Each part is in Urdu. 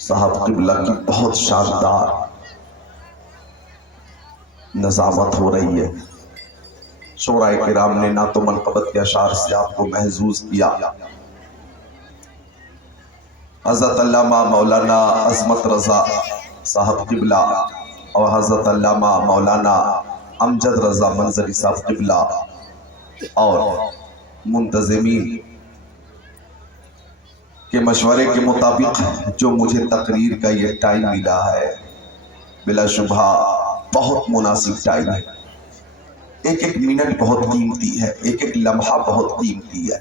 صاحب قبلہ کی بہت شاندار نظامت ہو رہی ہے۔ شعراء کرام نے نعت و منقبت کے اشعار سے آپ کو محظوظ کیا۔ حضرت علامہ مولانا عظمت رضا صاحب قبلہ اور حضرت علامہ مولانا امجد رضا منظری صاحب قبلہ اور منتظمین کے مشورے کے مطابق جو مجھے تقریر کا یہ ٹائم ملا ہے، بلا شبہ بہت مناسب ٹائم ہے۔ ایک ایک منٹ بہت قیمتی ہے، ایک ایک لمحہ بہت قیمتی ہے۔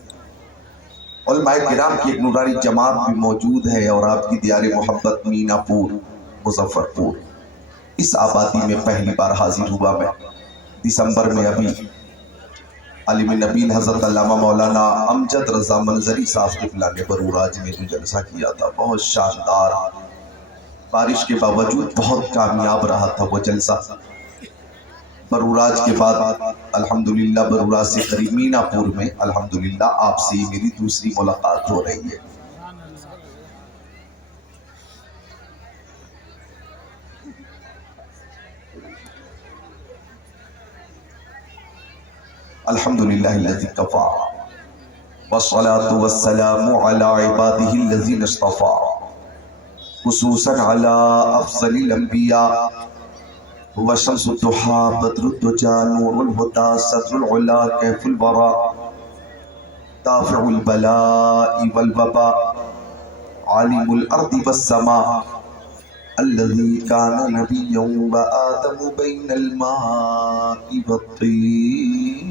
علماء کرام کی ایک نورانی جماعت بھی موجود ہے اور آپ کی دیار محبت مینا پور مظفر پور، اس آبادی میں پہلی بار حاضر ہوا میں دسمبر میں۔ ابھی عالم نبیل حضرت علامہ مولانا امجد رضا منظری صاحب قبلہ نے بروراج میں جو جلسہ کیا تھا، بہت شاندار، بارش کے باوجود بہت کامیاب رہا تھا وہ جلسہ۔ بروراج کے بعد الحمدللہ بروراج سے قریب مینا پور میں الحمدللہ آپ سے میری دوسری ملاقات ہو رہی ہے۔ الحمدللہ الذی کفا والصلاة والسلام علی عبادہ الذین اصطفا خصوصا علی افضل الانبیاء وشمس الضحى بدر الدجى نور الهدى صدر العلا كيف الورى دافع البلاء والوباء عالم الارض والسماء الذي كان نبيا وآدم بين الماء والطين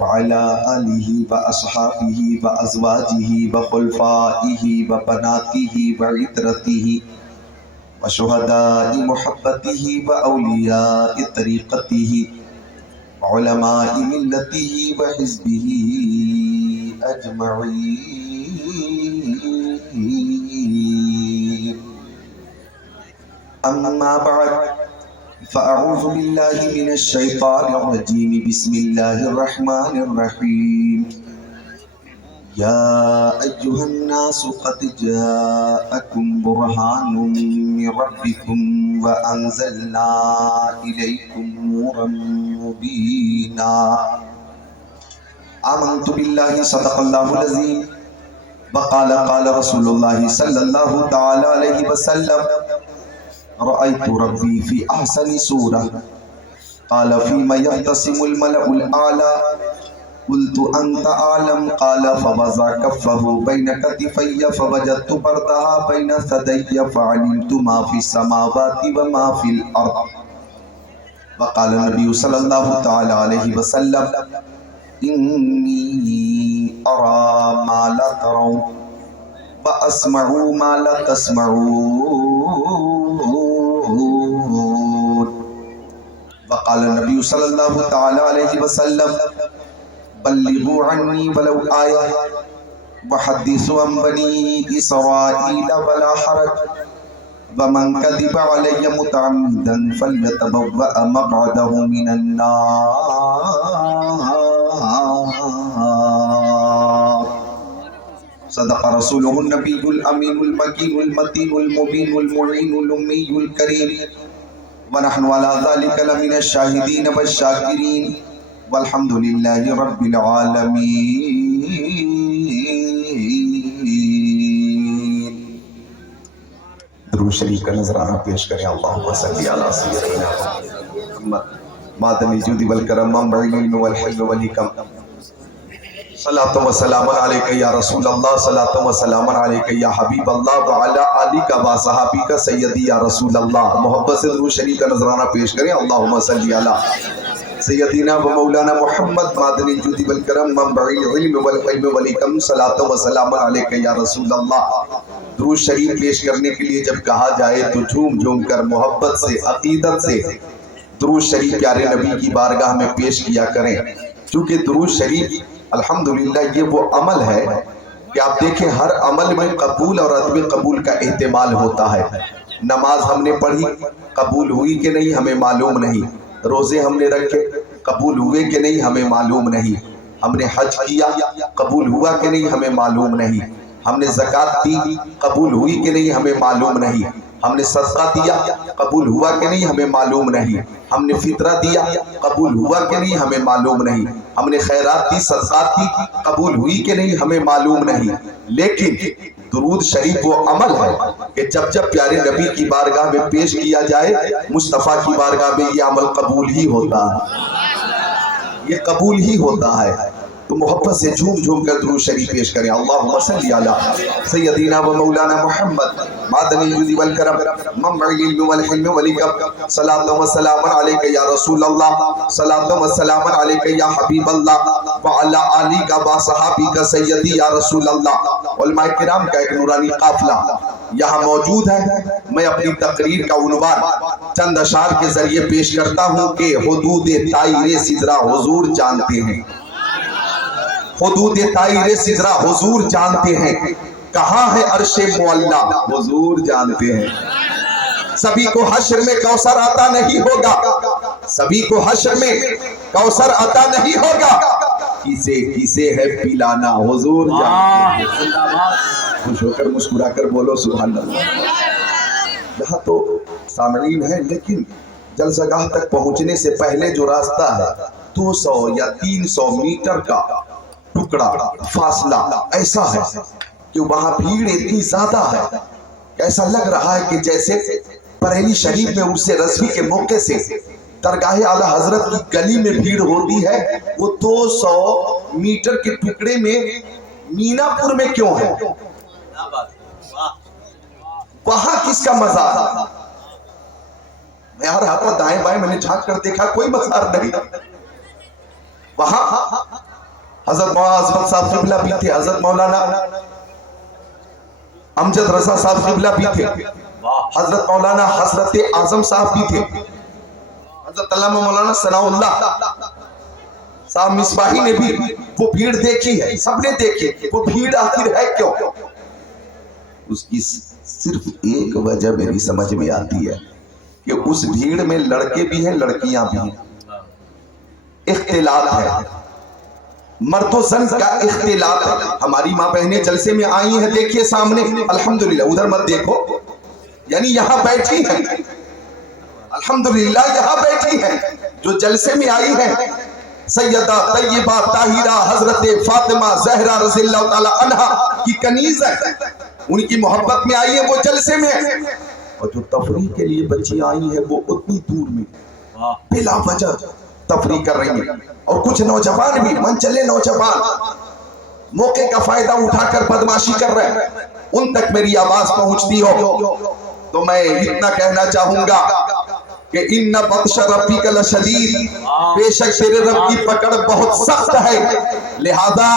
وعلى آله وأصحابه وأزواجه وخلفائه وبناته وعترته وشهداء محبته وأولياء طريقته وعلماء ملته وحزبه أجمعين. أما بعد فأعوذ بالله من الشيطان الرجيم. بسم الله الرحمن الرحيم. يا أيها الناس قد جاءكم برهان من ربكم وأنزلنا إليكم نورا مبينا. آمنت بالله صدق الله العظيم وقال قال رسول الله صلى الله تعالى عليه وسلم رأيت ربي في أحسن صورة قال فيما يختصم الملأ الأعلى قلت أنت أعلم قال فوضع كفه بين كتفي فوجدت بردها بين ثدي فعلمت ما في السماوات وما في الأرض. وقال النبي صلى الله تعالى عليه وسلم إني أرى ما لا ترون وأسمع ما لا تسمعون. وقال النبي صلى الله تعالى عليه وسلم بلغوا عني ولو آية وحدثوا عن بني إسرائيل ولا حرج ومن كذب علي متعمدا فليتبوأ مقعده من النار. صدق رسوله النبي الأمين المكين المتين المبين المعين الأمي الكريم ونحن على ذلك لمن الشاهدين والشاكرين والحمد لله رب العالمين. درود شریف کا نذرانہ پیش کریں. اللہم صلی علی سیدنا محمد معدن الجود والکرم منبع العلم والحلم والحکم. صلاۃ و سلام علیک یا رسول اللہ، صلاۃ و سلام علیک یا حبیب اللہ وعلی آلک و صحابیک سیدی یا رسول اللہ. محبت سے درود شریف کا نذرانہ پیش کریں. اللہم صلی علی سیدنا و مولانا محمد معدن الجود والکرم منبع العلم والحلم والحکم. صلاۃ و سلام علیک یا رسول اللہ. درود شریف پیش کرنے کے لیے جب کہا جائے تو جھوم جھوم کر محبت سے عقیدت سے درود شریف پیارے نبی کی بارگاہ میں پیش کیا کریں. چونکہ درود شریف الحمدللہ یہ وہ عمل ہے کہ آپ دیکھیں ہر عمل میں قبول اور عدم قبول کا احتمال ہوتا ہے. نماز ہم نے پڑھی قبول ہوئی کہ نہیں ہمیں معلوم نہیں، روزے ہم نے رکھے قبول ہوئے کہ نہیں ہمیں معلوم نہیں، ہم نے حج کیا قبول ہوا کہ نہیں ہمیں معلوم نہیں، ہم نے زکوٰۃ دی قبول ہوئی کہ نہیں ہمیں معلوم نہیں، ہم نے صدقہ دیا قبول ہوا کہ نہیں ہمیں معلوم نہیں، ہم نے فطرہ دیا قبول ہوا کہ نہیں ہمیں معلوم نہیں، ہم نے خیرات دی صدقات دی قبول ہوئی کہ نہیں ہمیں معلوم نہیں۔ لیکن درود شریف وہ عمل ہے کہ جب جب پیارے نبی کی بارگاہ میں پیش کیا جائے مصطفیٰ کی بارگاہ میں یہ عمل قبول ہی ہوتا ہے، یہ قبول ہی ہوتا ہے۔ تو محبت سے جھوم جھوم کر درود شریف پیش کریں۔ اللہم صلی علی سیدنا و مولانا محمد معدن الجود والکرم منبع العلم والحلم والحکم صلاۃ و سلام علیک یا رسول اللہ، صلاۃ و سلام علیک یا حبیب اللہ وعلی آلک و صحابک سیدی یا رسول اللہ۔ علماء کرام کا ایک نورانی قافلہ یہاں موجود ہے۔ میں اپنی تقریر کا عنوان چند اشعار کے ذریعے پیش کرتا ہوں کہ حدود طائر سدرہ حضور جانتے ہیں، حدود طائر سدرہ حضور جانتے ہیں، کہاں ہے عرش معلیٰ حضور جانتے ہیں۔ سبھی کو حشر میں کوثر عطا نہیں ہوگا، سبھی کو حشر میں کوثر عطا نہیں ہوگا، کسے کسے ہے پلانا حضور جانتے ہیں۔ خوش ہو کر مسکرا کر بولو سبحان اللہ۔ یہاں تو سامعین ہیں لیکن جلسہ گاہ تک پہنچنے سے پہلے جو راستہ ہے 200 یا 300 میٹر کا ٹکڑا فاصلہ ایسا ہے کہ وہاں بھیڑ اتنی زیادہ ہے، ایسا لگ رہا ہے کہ جیسے بریلی شریف میں عرس رضوی کے موقع سے درگاہ اعلیٰ حضرت کی گلی میں بھیڑ ہوتی ہے، وہ 200 میٹر کے ٹکڑے میں مینا پور میں کیوں ہے؟ وہاں کس کا مزار؟ میں آ رہا تھا دائیں بائیں، میں نے جھانک کر دیکھا کوئی مزار نہیں۔ وہاں حضرت مولانا عظمت صاحب قبلہ بھی تھے، حضرت مولانا امجد رضا صاحب قبلہ بھی تھے، حضرت مولانا حضرت اعظم صاحب بھی تھے، حضرت علامہ مولانا ثناء اللہ صاحب مصباحی نے بھی وہ بھیڑ دیکھی ہے، سب نے دیکھی۔ وہ بھیڑ آخر ہے کیوں؟ اس کی صرف ایک وجہ میری سمجھ میں آتی ہے کہ اس بھیڑ میں لڑکے بھی ہیں لڑکیاں بھی ہیں، اختلاط ہے، مرد و زن کا اختلاط ہے۔ ہماری ماں بہنیں جلسے میں آئی ہیں، دیکھیے سامنے الحمدللہ، ادھر مت دیکھو، یعنی یہاں بیٹھی ہیں، الحمدللہ یہاں بیٹھی ہیں، جو جلسے میں آئی ہیں سیدہ طیبہ طاہرہ حضرت فاطمہ زہرا رضی اللہ تعالی عنہا کی کنیز ہے، ان کی محبت میں آئی ہیں، وہ جلسے میں ہیں۔ اور جو تفریح کے لیے بچی آئی ہیں وہ اتنی دور میں بلا وجہ تفریح کر رہی ہیں، اور کچھ نوجوان بھی من چلے نوجوان موقع کا فائدہ اٹھا کر بدماشی کر رہے ہیں، ان تک میری آواز پہنچتی ہو تو میں اتنا کہنا چاہوں گا کہ ان بطش ربک لشدید، بے شک تیرے رب کی پکڑ بہت سخت ہے، لہذا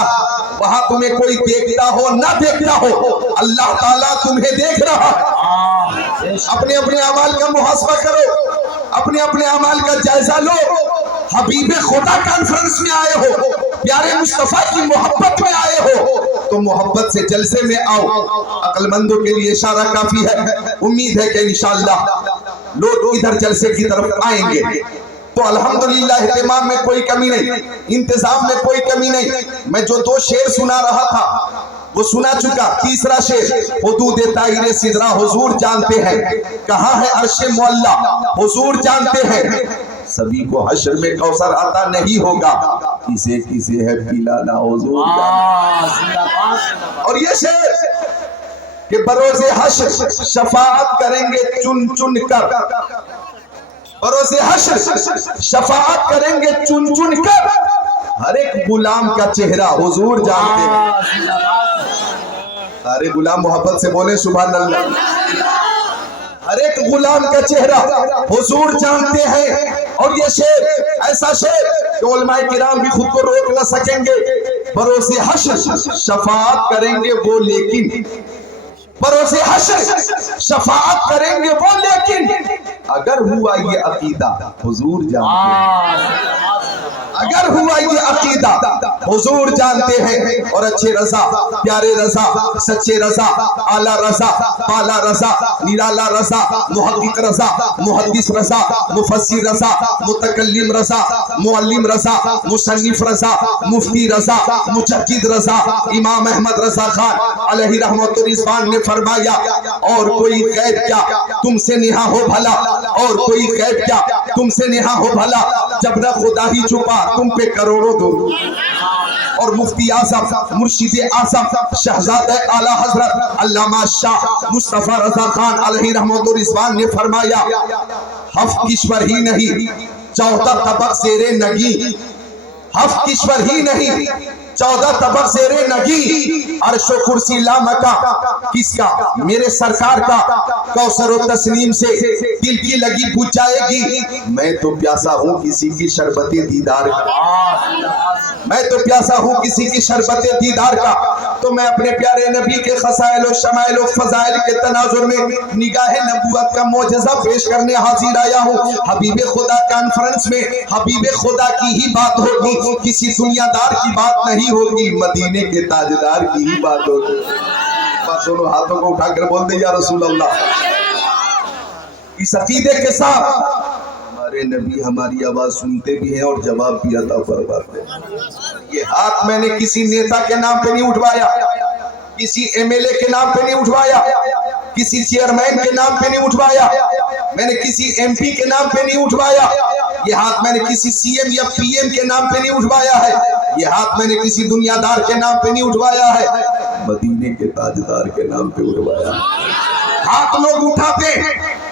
وہاں تمہیں کوئی دیکھتا ہو نہ دیکھتا ہو اللہ تعالیٰ تمہیں دیکھ رہا ہے۔ اپنے اپنے اعمال کا محاسبہ کرو، اپنے اپنے اعمال کا جائزہ لو۔ حبیب خدا کانفرنس میں آئے ہو، پیارے مصطفیٰ کی محبت میں آئے ہو تو محبت سے جلسے میں آؤ۔ عقل مندوں کے لیے اشارہ کافی ہے، امید ہے کہ انشاءاللہ لوگ ادھر جلسے کی طرف آئیں گے تو الحمدللہ اہتمام میں کوئی کمی نہیں، انتظام میں کوئی کمی نہیں۔ میں جو 2 شعر سنا رہا تھا وہ سنا چکا، تیسرا شعر حدود طائر سدرہ حضور جانتے ہیں، کہاں ہے عرش معلیٰ حضور جانتے ہیں، سبھی کو حشر میں کوثر عطا نہیں ہوگا، کسے کسے ہے پلانا حضور جانتے ہیں۔ اور یہ شعر کہ بروز حشر شفاعت کریں گے چن چن کر، بروز حشر شفاعت کریں گے چن چن کر، ہر ایک غلام کا چہرہ حضور جانتے ہیں۔ سارے غلام محبت سے بولے سبحان اللہ۔ ہر ایک غلام کا چہرہ حضور جانتے ہیں۔ اور یہ شعر ایسا شعر کہ علماء کرام بھی خود کو روک نہ سکیں گے۔ بروز حشر شفاعت کریں گے وہ لیکن، بروز حشر شفاعت کریں گے وہ لیکن، اگر ہوا یہ عقیدہ حضور جانتے ہیں، اگر ہوا یہ عقیدہ حضور جانتے ہیں اور اچھے رضا، پیارے رضا، سچے رضا، اعلیٰ رضا، بالا رضا، نرالا رضا، محقق رضا، محدث رضا، مفسر رضا، متکلم رضا، معلم رضا، مصنف رضا، مفتی رضا، مجدد رضا، امام احمد رضا خان علیہ رحمت الرضوان نے فرمایا اور کوئی غیب کیا تم سے نہا ہو بھلا، اور کوئی غیب کیا تم سے نہا ہو بھلا، جب نہ خدا ہی چھپا تم پہ کروڑوں دو۔ اور مفتی اعظم، مرشد اعظم، شہزادہ اعلیٰ حضرت علامہ شاہ مصطفیٰ رضا خان علیہ رحمت الرضوان نے فرمایا 7 کشور ہی نہیں 14 طبق زیر نگی، 7 کشور ہی نہیں 14 طبق زیر نگی، عرش و کرسی لامکا کس کا؟ میرے سرکار کا، کوثر و تسنیم سے دل کی لگی بجھ جائے گی، میں تو پیاسا ہوں کسی کی شربت دیدار کا، میں تو پیاسا ہوں کسی کی شربت دیدار کا۔ تو میں اپنے پیارے نبی کے خصائل و شمائل و فضائل کے تناظر میں نگاہ نبوت کا معجزہ پیش کرنے حاضر آیا ہوں۔ حبیب خدا کانفرنس میں حبیب خدا کی ہی بات ہوگی، کسی دنیا دار کی بات نہیں ہوگی، مدینے کے تاجدار کی ہی بات ہوگی۔ بس دونوں ہاتھوں کو اٹھا کر بول دے یا رسول اللہ۔ اس عقیدے کے ساتھ ہمارے نبی ہماری آواز سنتے بھی ہیں اور جواب بھی عطا فرماتے ہیں۔ یہ ہاتھ میں نے کسی نیتا کے نام پہ نہیں اٹھوایا، کسی ایم ایل اے کے نام پہ نہیں اٹھوایا، کسی چیئرمین کے نام پہ نہیں اٹھوایا، میں نے کسی ایم پی کے نام پہ نہیں اٹھوایا، یہ ہاتھ میں نے کسی سی ایم یا پی ایم کے نام پہ نہیں اٹھوایا ہے، یہ ہاتھ میں نے کسی دنیا دار کے نام پہ نہیں اٹھوایا ہے، مدینے کے تاجدار کے نام پہ اٹھوایا ہے۔ ہاتھ لوگ اٹھاتے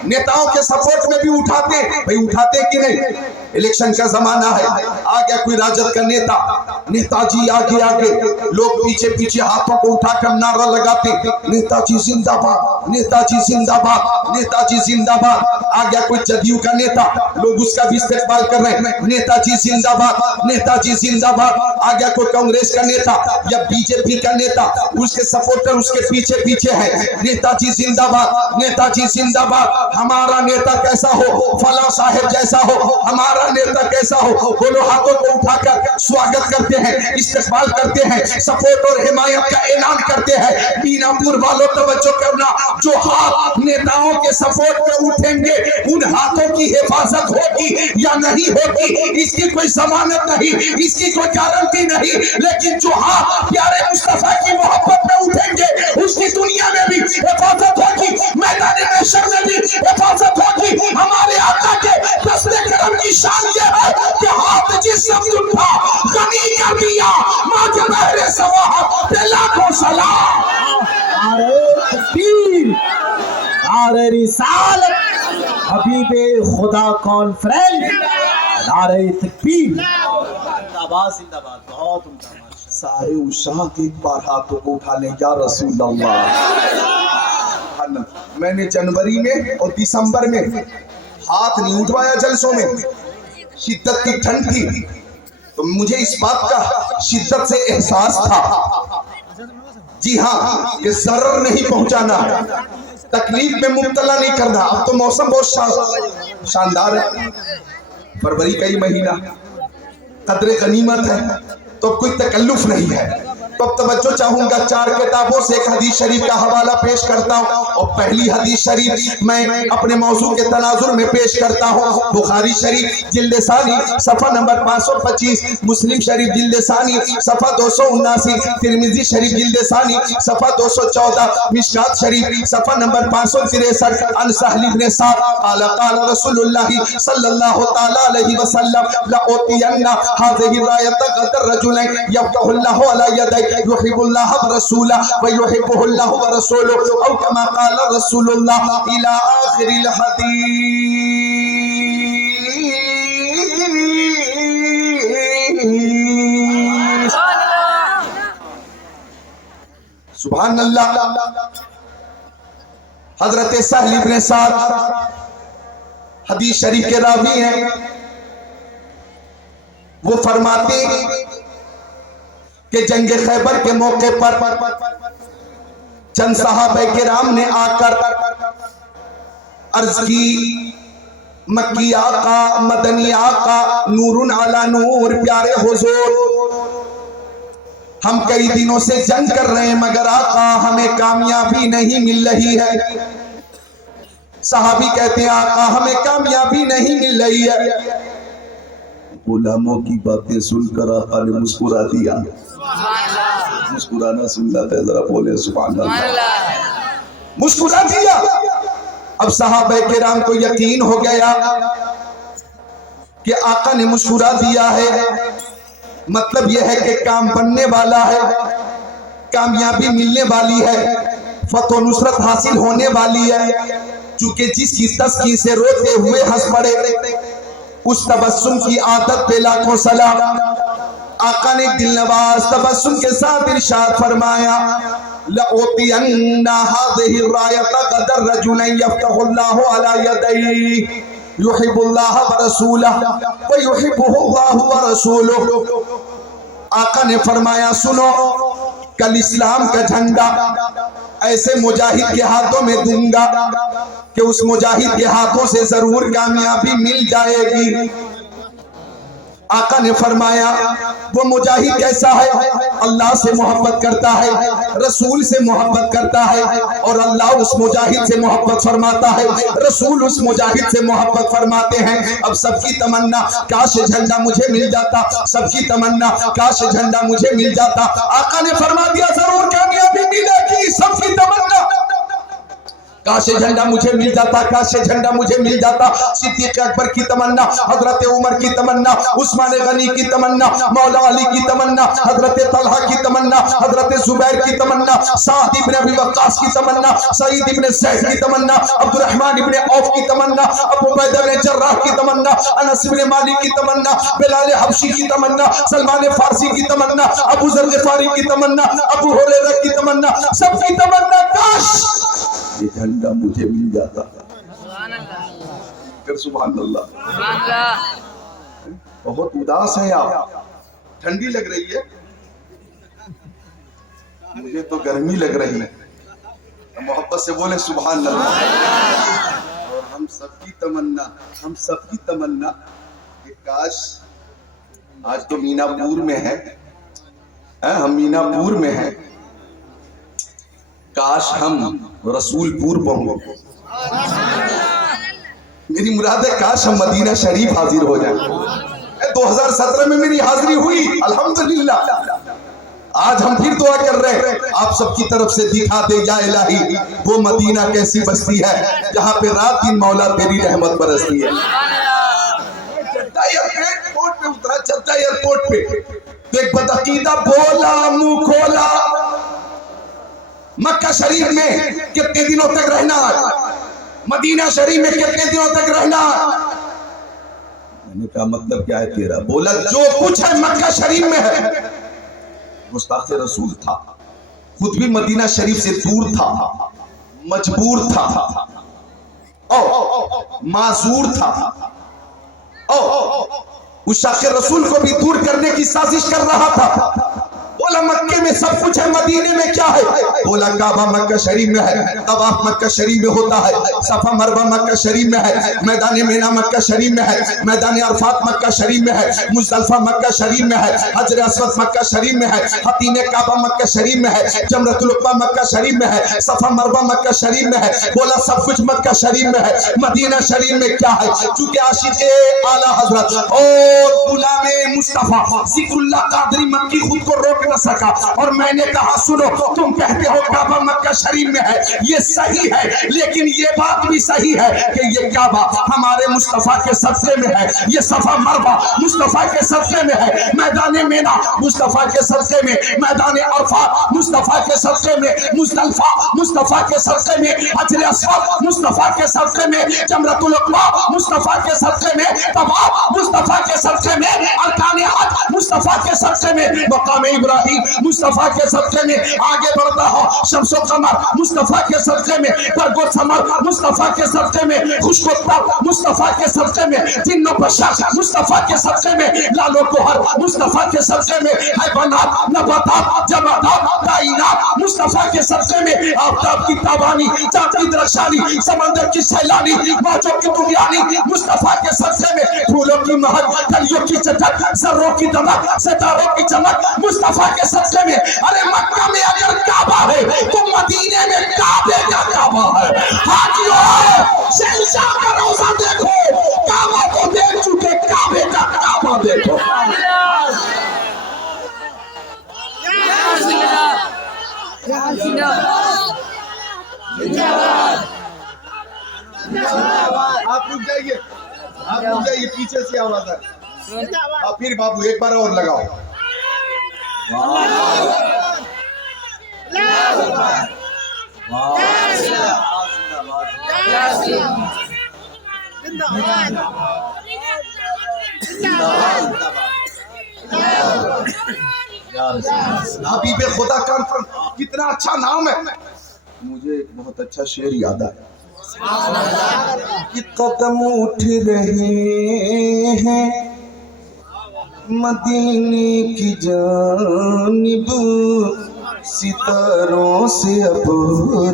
نیتاؤں کے سپورٹ میں بھی اٹھاتے، بھئی اٹھاتے کہ نہیں؟ الیکشن کا زمانہ ہے، آ گیا کوئی راجد کا نیتا جی آگے آگے، لوگ پیچھے پیچھے ہاتھوں کو اٹھا کر نعرہ لگاتے، نیتا جی زندہ باد، نیتا جی زندہ باد، نیتا جی زندہ باد۔ آ گیا کوئی جدیو کا نیتا، لوگ اس کا بھی استقبال کر رہے ہیں، نیتا جی زندہ باد، نیتا جی زندہ باد۔ آ گیا کوئی کانگریس کا نیتا یا بی جے پی کا نیتا، اس کے سپورٹر اس کے پیچھے پیچھے ہے، نیتا جی زندہ باد، نیتا جی زندہ باد۔ ہمارا نیتا کیسا ہو، فلاں صاحب جیسا ہو، ہمارا نیتا کیسا ہو، دونوں ہاتھوں کو اٹھا کر سواگت کرتے ہیں، استقبال کرتے ہیں، سپورٹ اور حمایت کا اعلان کرتے ہیں۔ مینا پور والوں توجہ کرنا، جو ہاتھ نیتاؤں کے سپورٹ میں اٹھیں گے ان ہاتھوں کی حفاظت ہوگی یا نہیں ہوگی اس کی کوئی ضمانت نہیں، اس کی کوئی گارنٹی نہیں، لیکن جو ہاتھ پیارے مصطفیٰ کی محبت میں اٹھیں گے اس کی دنیا میں بھی حفاظت ہوگی، میدان محشر میں بھی حفاظت ہوگی۔ ہمارے آقا کے دست کرم کی شان یہ ہے کہ ہاتھ جس سمت اٹھا غنی کر دیا، ماں کے بہرے سواہت پہ لاکھوں سلام۔ نعرہ تکبیر، نعرہ رسالت، حبیب خدا کانفرنس، نعرہ تکبیر، زندہ باد زندہ باد، بہت عمدہ۔ سارے اشاعت ایک بار ہاتھوں کو اٹھا لیں یا رسول اللہ۔ میں نے جنوری میں اور دسمبر میں ہاتھ نہیں اٹھوایا جلسوں میں، شدت کی ٹھنڈ تھی تو مجھے اس بات کا شدت سے احساس تھا، جی ہاں، کہ ضرر نہیں پہنچانا، تکلیف میں مبتلا نہیں کرنا۔ اب تو موسم بہت شاندار ہے، فروری کا ہی مہینہ، قدر غنیمت ہے، تو کوئی تکلف نہیں ہے۔ تو اب توجہ چاہوں گا 4 کتابوں سے ایک حدیث شریف کا حوالہ پیش کرتا ہوں، اور پہلی حدیث شریف میں اپنے موضوع کے تناظر میں پیش کرتا ہوں۔ بخاری شریف جلد ثانی صفحہ نمبر 525، مسلم شریف جلد ثانی صفحہ 279، ترمذی شریف جلد ثانی صفحہ 214، مشکات شریف صفحہ نمبر 563، عن سہل بن سعد قال قال رسول اللہ صلی اللہ تعالی علیہ وسلم لأعطین هذه الراية غدا رجلا يفتح الله على يديه يحب الله ورسوله ويحبه الله ورسوله او كما قال رسول الله الى آخر الحديث۔ سبحان اللہ۔ حضرت سہل بن سعد حدیث شریف کے راوی ہیں، وہ فرماتے کہ جنگ خیبر کے موقع پر چند صحابہ کرام نے آ کر عرض کی مکی آقا، مدنی آقا، نور علی نور، پیارے حضور، ہم کئی دنوں سے جنگ کر رہے ہیں مگر آقا ہمیں کامیابی نہیں مل رہی ہے۔ صحابی کہتے ہیں آقا ہمیں کامیابی نہیں مل رہی ہے۔ غلاموں کی باتیں سن کر آقا نے مسکرا دیا۔ مسکرانا سنت ہے، ذرا بولے سبحان اللہ۔ مسکرا دیا۔ اب صحابہ کرام کو یقین ہو گیا کہ آقا نے مسکرا دیا ہے، مطلب یہ ہے کہ کام بننے والا ہے، کامیابی ملنے والی ہے، فتح و نصرت حاصل ہونے والی ہے۔ چونکہ جس کی تسکین سے روتے ہوئے ہنس پڑے، اس تبسم کی عادت پہ لاکھوں سلام۔ آقا نے دل نواز تبسم کے ساتھ ارشاد فرمایا لَأُعْطِيَنَّ هَذِهِ الرَّايَةَ غَدًا رَجُلًا يَفْتَحُ اللَّهُ عَلَى يَدَيْهِ يُحِبُّ اللَّهَ وَرَسُولَهُ وَيُحِبُّهُ اللَّهُ وَرَسُولُهُ۔ آقا نے فرمایا سنو، کل اسلام کا جھنڈا ایسے مجاہد کے ہاتھوں میں دوں گا کہ اس مجاہد کے ہاتھوں سے ضرور کامیابی مل جائے گی۔ آقا نے فرمایا وہ مجاہد کیسا ہے؟ اللہ سے محبت کرتا ہے، رسول سے محبت کرتا ہے، اور اللہ اس مجاہد سے محبت فرماتا ہے، رسول اس مجاہد سے محبت فرماتے ہیں۔ اب سب کی تمنا کاش جھنڈا مجھے مل جاتا، سب کی تمنا کاش جھنڈا مجھے مل جاتا۔ آقا نے فرما دیا ضرور کامیابی ملے گی، سب کی تمنا کاش جھنڈا مجھے مل جاتا، کاش جھنڈا مجھے مل جاتا۔ صدیق اکبر کی تمنا، حضرت عمر کی تمنا، عثمان غنی کی تمنا، مولا علی کی تمنا، حضرت طلحہ کی تمنا، حضرت زبیر کی تمنا، سعد ابن ابی وقاص کی تمنا، سعید ابن زید کی تمنا، عبد الرحمن ابن عوف کی تمنا، ابو عبیدہ بن جراح کی تمنا، انس ابن مالک کی تمنا، بلال حبشی کی تمنا، سلمان فارسی کی تمنا، ابو ذر غفاری کی تمنا، ابو ہریرہ کی تمنا، سب کی تمنا کاش یہ جھنڈا مجھے مل جاتا۔ سبحان اللہ۔ بہت اداس ہیں آپ، ٹھنڈی لگ رہی ہے، مجھے تو گرمی لگ رہی ہے۔ محبت سے بولے سبحان اللہ۔ اور ہم سب کی تمنا کہ کاش آج تو مینا پور میں ہے، ہم مینا پور میں ہیں، کاش ہم رسول پور پہنچے۔ میری مراد ہے کاش ہم مدینہ شریف حاضر ہو جائیں۔ 2017 میں میری حاضری ہوئی الحمدللہ، آج ہم پھر دعا کر رہے ہیں آپ سب کی طرف سے دکھا دے یا الہی وہ مدینہ کیسی بستی ہے جہاں پہ رات دن مولا تیری رحمت برستی ہے۔ چلتا ایئرپورٹ پہ اترا، چلتا ایئرپورٹ پہ تو ایک بدعقیدہ بولا منہ کھولا مکہ شریف میں کتنے دنوں تک رہنا ہے، مدینہ شریف میں کتنے دنوں تک رہنا ہے۔ میں نے کہا مطلب کیا ہے تیرا؟ بولا جو کچھ ہے مکہ شریف میں ہے۔ گستاخ رسول تھا، خود بھی مدینہ شریف سے دور تھا، مجبور تھا، معذور تھا، اس شاخ رسول کو بھی دور کرنے کی سازش کر رہا تھا۔ بولا مکے میں سب کچھ ہے، مدینے میں کیا ہے؟ بولا کعبہ مکہ شریف میں ہے، طواف مکہ شریف میں ہوتا ہے، صفا مروہ مکہ شریف میں ہے، میدان مینا مکہ شریف میں ہے، میدان عرفات مکہ شریف میں ہے، مزدلفہ مکہ شریف میں ہے، حجر اسود مکہ شریف میں ہے، حتیم کعبہ مکہ شریف میں ہے، جمرۃ العقبہ مکہ شریف میں ہے، صفا مروہ مکہ شریف میں ہے۔ بولا سب کچھ مکہ شریف میں ہے، مدینہ شریف میں کیا ہے؟ چونکہ عاشق اعلیٰ حضرت اور غلام مصطفیٰ ذکر اللہ قادری مکی خود کو روک نہ سکا، اور میں نے کہا سنو، تم کہتے ہو کعبہ مکہ شریف میں ہے، یہ صحیح ہے، لیکن یہ بات بھی صحیح ہے کہ یہ کعبہ ہمارے مصطفیٰ کے صدقے میں ہے، یہ صفا مروہ مصطفیٰ کے صدقے میں ہے، میدان مینا مصطفیٰ کے صدقے میں، میدان عرفات مصطفیٰ کے صدقے میں، مزدلفہ مصطفیٰ کے صدقے میں، حجر اسود مصطفیٰ کے صدقے میں، جمرۃ العقبہ مصطفیٰ کے صدقے میں، طواف مصطفیٰ کے صدقے میں، ارکان حج مصطفیٰ کے صدقے میں، مقام ابراہیم مصطفیٰ مصطفیٰ کے صدقے میں آگے بڑھتا ہو، شمس و قمر مصطفیٰ کے صدقے میں، برگ و ثمر مصطفیٰ کے صدقے میں، خشک و تر مصطفیٰ کے صدقے میں، جن و بشر مصطفیٰ کے صدقے میں، لال و گوہر مصطفیٰ کے صدقے میں، حیوانات نباتات جمادات کائنات مصطفیٰ کے صدقے میں، آفتاب کی تابانی چاند کی درخشانی سمندر کی سیلانی موجوں کی دنیانی مصطفیٰ کے صدقے میں، پھولوں کی مہک کلیوں کی چٹک ذروں کی دمک ستاروں کی چمک مصطفیٰ کے صدقے میں۔ ارے مکہ میں اگر کعبہ ہے تو مدینے میں کعبے کا کعبہ ہے۔ حاجیوں شہنشاہ کا روضہ دیکھو، کعبہ کو دیکھ چکے کعبے کا کعبہ دیکھو۔ آپ رک جائیے، آپ رک جائیے، پیچھے سے آواز ہے۔ پھر بابو ایک بار اور لگاؤ۔ حبیب خدا کانفرنس کتنا اچھا نام ہے۔ مجھے ایک بہت اچھا شعر یاد آیا کہ قدم اٹھ رہے ہیں مدینے کی جانب، ستاروں سے اب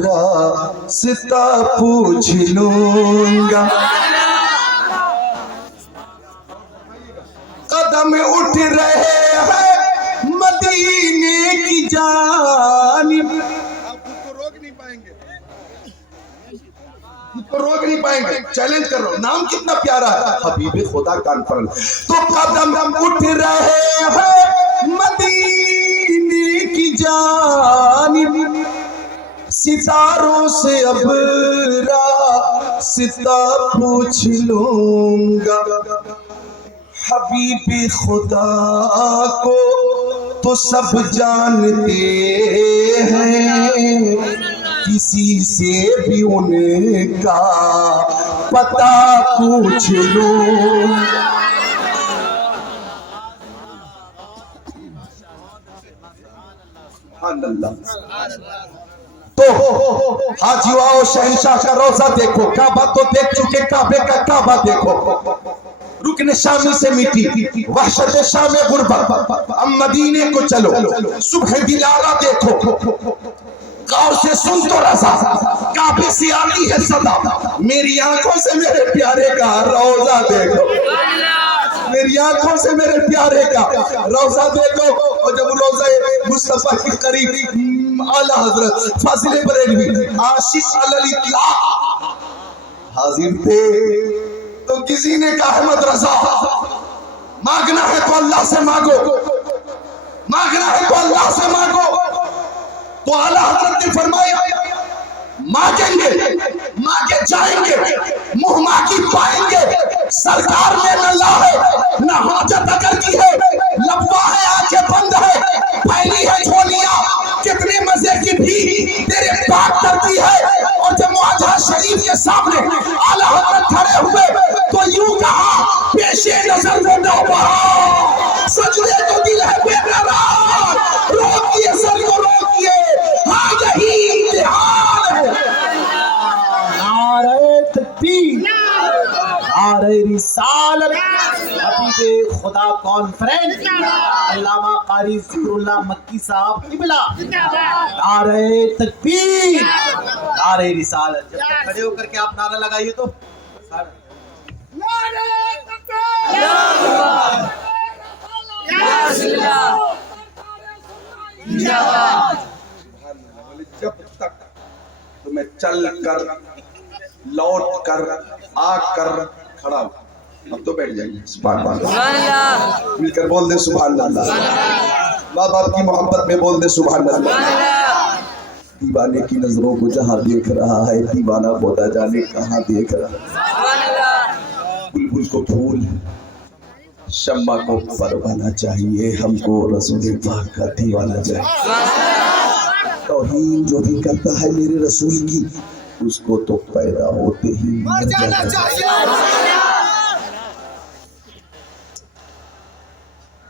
راستہ پوچھ لوں گا۔ قدم اٹھ رہے ہیں مدینے کی جانب، روک نہیں پائیں گے، چیلنج کر رہا ہوں۔ نام کتنا پیارا ہے، حبیب خدا کانفرنس۔ تو قدم اٹھ رہے ہیں مدینے کی جانب، ستاروں سے اب راستہ پوچھ لوں گا۔ حبیب خدا کو تو سب جانتے ہیں، کسی سے بھی ان کا پتہ پوچھ لوں۔ تو حاجیو آؤ شہنشاہ کا روضہ دیکھو، کعبہ تو دیکھ چکے، کعبے کا کعبہ دیکھو۔ رکن شامی سے مٹی وحشت شام غربت، اب مدینے کو چلو، صبح دلارہ دیکھو، غور سے سن تو رضا، کعبے سے آتی ہے صدا، میری آنکھوں سے میرے پیارے کا روضہ دیکھو، میری آنکھوں سے میرے پیارے کا روضہ دیکھو۔ اور جب روضہ مصطفیٰ کے قریب اعلیٰ حضرت فاضل بریلوی عاشق علی الاطلاق حاضر تھے، تو کسی نے کہا احمد رضا مانگنا ہے تو اللہ سے مانگو، مانگنا ہے تو اللہ سے مانگو۔ تو اعلیٰ حضرت نے فرمایا مانگیں گے، مانگے جائیں گے، منہ مانگی پائیں گے، سرکار میں نہ لا ہے نہ حاجت اگر کی ہے، لبا ہے آنکھیں بند ہے، پھیلی ہے جھولیاں، کتنے مزے کی بھی تیرے پاک کرتی ہے۔ اور جب معاہدہ شریف کے سامنے اعلیٰ حضرت کھڑے ہوئے تو یوں کہا پیش نظر وہ نوبہار، سجدے کو دل ہے بے قرار، روکیے سر کو روکیے، ہاں یہی امتحان ہے۔ نعرہ تکبیر، نعرہ رسالت، حبیب خدا کانفرنس، علامہ قاری ذکر اللہ مکی صاحب قبلہ، نعرہ تکبیر، نعرہ رسالت۔ جب تک کھڑے ہو کر کے آپ نعرہ لگائیے تو جب تک تمہیں چل کر لوٹ کر آ کر کھڑا ہو، اب تو بیٹھ جائیے، سبحان اللہ مل کر بول دے سبحان اللہ، ماں باپ کی محبت میں بول دے سبحان اللہ۔ دیوانے کی نظروں کو جہاں دیکھ رہا ہے، دیوانہ خدا جانے کہاں دیکھ رہا ہے۔ بلبل کو پھول، شمع کو پروانہ چاہیے، ہم کو رسول پاک کا دیوانہ چاہیے۔ توہین جو بھی کرتا ہے میرے رسول کی، اس کو تو پیدا ہوتے ہی مر جانا چاہیے،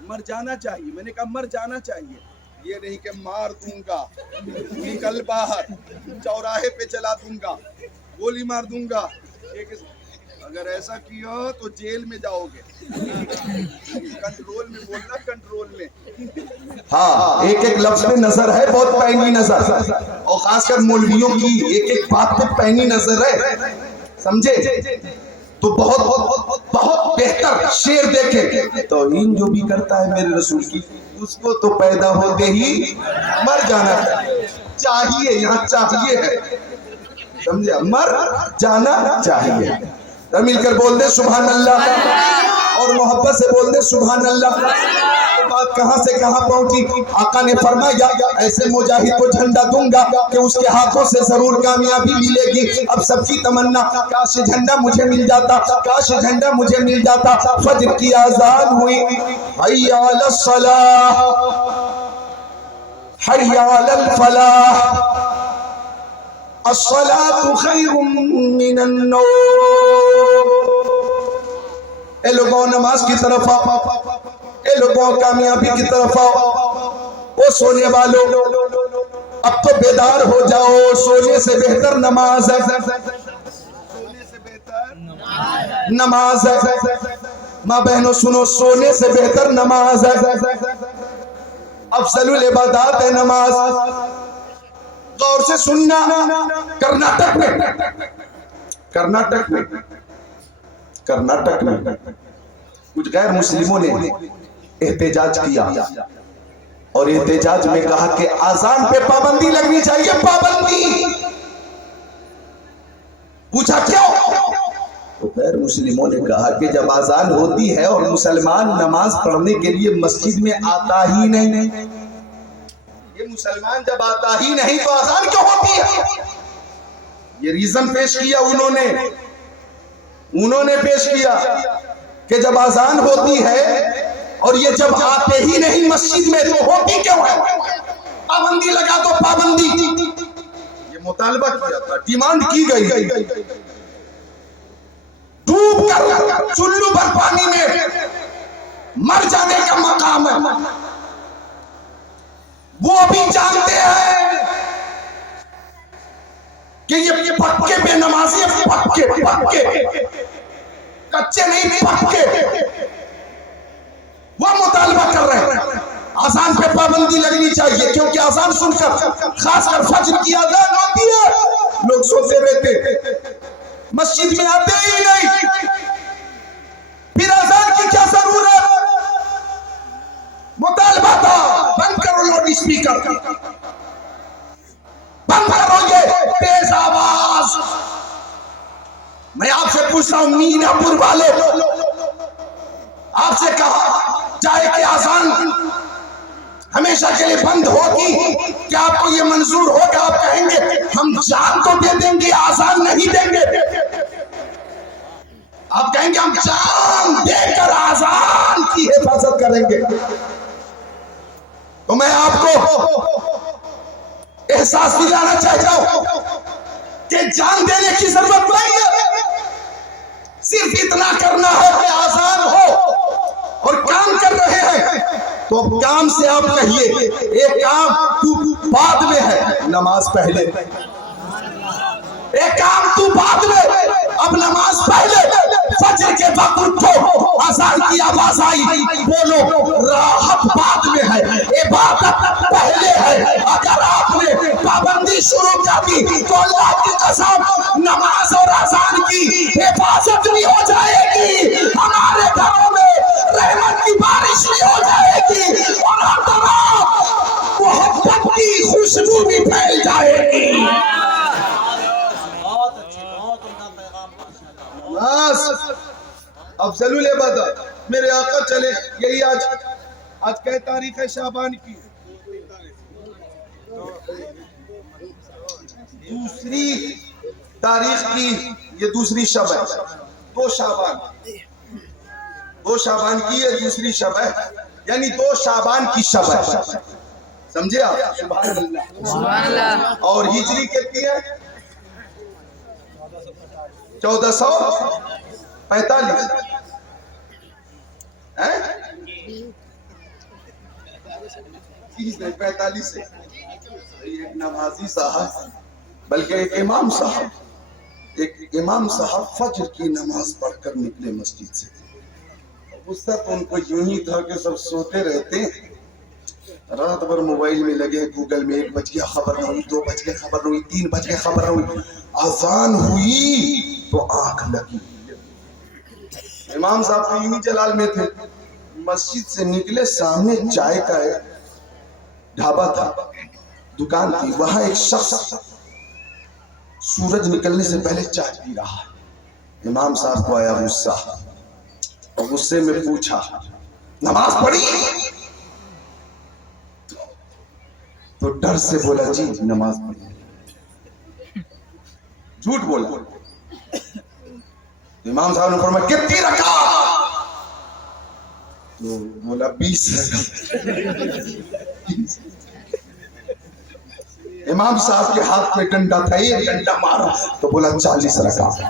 مر جانا چاہیے۔ میں نے کہا مر جانا چاہیے۔ یہ نہیں کہ مار دوں گا، نکل باہر، چوراہے پہ چلا دوں گا، گولی مار دوں گا، اگر ایسا کیا تو جیل میں جاؤ گے۔ کنٹرول میں بولنا، کنٹرول میں۔ ہاں، ایک ایک لفظ میں نظر ہے، بہت پہنی نظر، اور خاص کر مولویوں کی ایک ایک بات پہ پہنی نظر ہے، سمجھے؟ تو بہت بہتر شعر دیکھیں، توہین جو بھی کرتا ہے میرے رسول کی، اس کو تو پیدا ہوتے ہی مر جانا چاہیے، یہاں چاہیے ہے، سمجھے؟ مر جانا چاہیے۔ مل کر بول دے سبحان اللہ، اور محبت سے بول دے سبحان اللہ۔ بات کہاں سے کہاں پہنچی؟ آقا نے فرمایا ایسے مجاہد کو جھنڈا دوں گا کہ اس کے ہاتھوں سے ضرور کامیابی ملے گی۔ اب سب کی تمنا، کاش جھنڈا مجھے مل جاتا، کاش جھنڈا مجھے مل جاتا۔ فجر کی اذان ہوئی، حی علی الصلاح، حی علی الفلاح، الصلاة خیر من النوم۔ اے لوگوں نماز کی طرف آؤ، اے لوگوں کامیابی کی طرف آؤ، او سونے والوں اب تو بیدار ہو جاؤ، سونے سے بہتر نماز ہے، سونے سے بہتر نماز ہے۔ ماں بہنوں سنو، سونے سے بہتر نماز ہے، افضل العبادات ہے نماز۔ غور سے سننا، کرناٹک میں کچھ غیر مسلموں نے احتجاج کیا، اور احتجاج میں کہا کہ اذان پہ پابندی لگنی چاہیے، پابندی۔ پوچھا کیوں؟ تو غیر مسلموں نے کہا کہ جب اذان ہوتی ہے اور مسلمان نماز پڑھنے کے لیے مسجد میں آتا ہی نہیں، یہ مسلمان جب آتا ہی نہیں تو اذان کیوں ہوتی ہے؟ یہ ریزن پیش کیا انہوں نے پیش کیا کہ جب اذان ہوتی ہے اور یہ جب آتے ہی نہیں مسجد میں تو ہوتی کیوں ہے؟ پابندی لگا دو، پابندی۔ یہ مطالبہ کیا تھا، ڈیمانڈ کی گئی۔ ڈوب کر چلو بھر پانی میں مر جانے کا مقام ہے، وہ بھی جانتے ہیں کہ یہ پکے بے نمازی، پکے کچے نہیں، پکے، وہ مطالبہ کر رہے ہیں اذان پہ پابندی لگنی چاہیے، کیونکہ اذان سن کر، خاص کر فجر کی اذان ہوتی ہے، لوگ سوتے رہتے، مسجد میں آتے ہی نہیں، پھر اذان کی کیا ضرورت؟ مطالبہ تھا بند کرو لاؤڈ اسپیکر، بند کرو یہ تیز آواز۔ میں آپ سے پوچھتا ہوں مینا پور والوں، آپ سے کہا جائے کہ اذان ہمیشہ کے لیے بند ہوگی، کیا آپ کو یہ منظور ہوگا؟ آپ کہیں گے ہم جان تو دے دیں گے، اذان نہیں دیں گے۔ آپ کہیں گے ہم جان دے کر اذان کی حفاظت کریں گے۔ تو میں آپ کو احساس دلانا چاہتا ہوں کہ جان دینے کی ضرورت نہیں ہے، صرف اتنا کرنا ہے کہ آسان ہو اور کام کر رہے ہیں تو اب کام سے آپ کہیے ایک کام تو بعد میں ہے، نماز پہلے، ایک کام تو بعد میں، اب نماز پہلے، فجر کے وقت اٹھو، اذان کی آواز آئی، بولو، راحت بعد میں ہے، عبادت پہلے ہے۔ اگر آپ نے پابندی شروع کر دی تو اللہ کی قسم نماز اور اذان کی حفاظت بھی ہو جائے گی، ہمارے گھروں میں رحمت کی بارش بھی ہو جائے گی، اور ہر طرف محبت کی خوشبو بھی پھیل جائے گی۔ افضل العبادت میرے آقا چلے، یہی آج کیا تاریخ ہے شعبان کی؟ دوسری تاریخ کی یہ دوسری شب ہے، دو شعبان کی یہ دوسری شب ہے، یعنی 2 شعبان کی شب ہے، سمجھے آپ؟ سبحان اللہ۔ اور ہجری کتنی ہے؟ 1445 ہے، 30 نہیں 45 سے ایک نمازی صاحب بلکہ ایک امام صاحب فجر کی نماز پڑھ کر نکلے مسجد سے. اس وقت ان کو یوں ہی تھا کہ سب سوتے رہتے ہیں, رات بھر موبائل میں لگے, گوگل میں 1 بج گیا خبر نہ ہوئی, 2 بج گئے خبر نہ ہوئی, 3 بج گئے خبر نہ ہوئی, اذان ہوئی تو آنکھ لگی. امام صاحب تو یوں ہی جلال میں تھے, مسجد سے نکلے, سامنے چائے کا ایک ڈھابا تھا, دکان تھی, وہاں ایک شخص سورج نکلنے سے پہلے چائے پی رہا ہے. امام صاحب کو آیا غصہ, اور غصے میں پوچھا نماز پڑھی؟ تو ڈر سے بولا جی نماز پڑھی. جھوٹ بولا. امام صاحب نے فرمایا کتنی رکعت؟ تو بولا 20 رکعت. امام صاحب کے ہاتھ میں ڈنڈا تھا, ایک ڈنڈا مارا تو بولا 40 رکعت,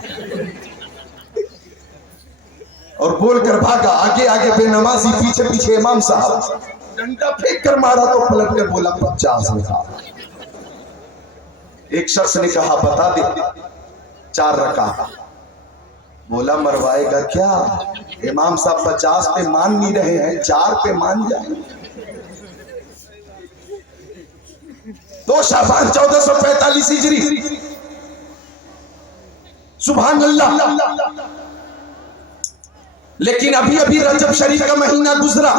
اور بول کر بھاگا. آگے آگے بے نمازی, پیچھے پیچھے امام صاحب. ڈنڈا پھینک کر مارا تو پلٹ کر بولا 50 رکعت. ایک شخص نے کہا بتا دے 4 رکعت. بولا مروائے گا کیا؟ امام صاحب 50 پہ مان نہیں رہے ہیں, 4 پہ مان جائیں. 2 شعبان 1445 ہجری. سبحان اللہ. لیکن ابھی ابھی رجب شریف کا مہینہ گزرا,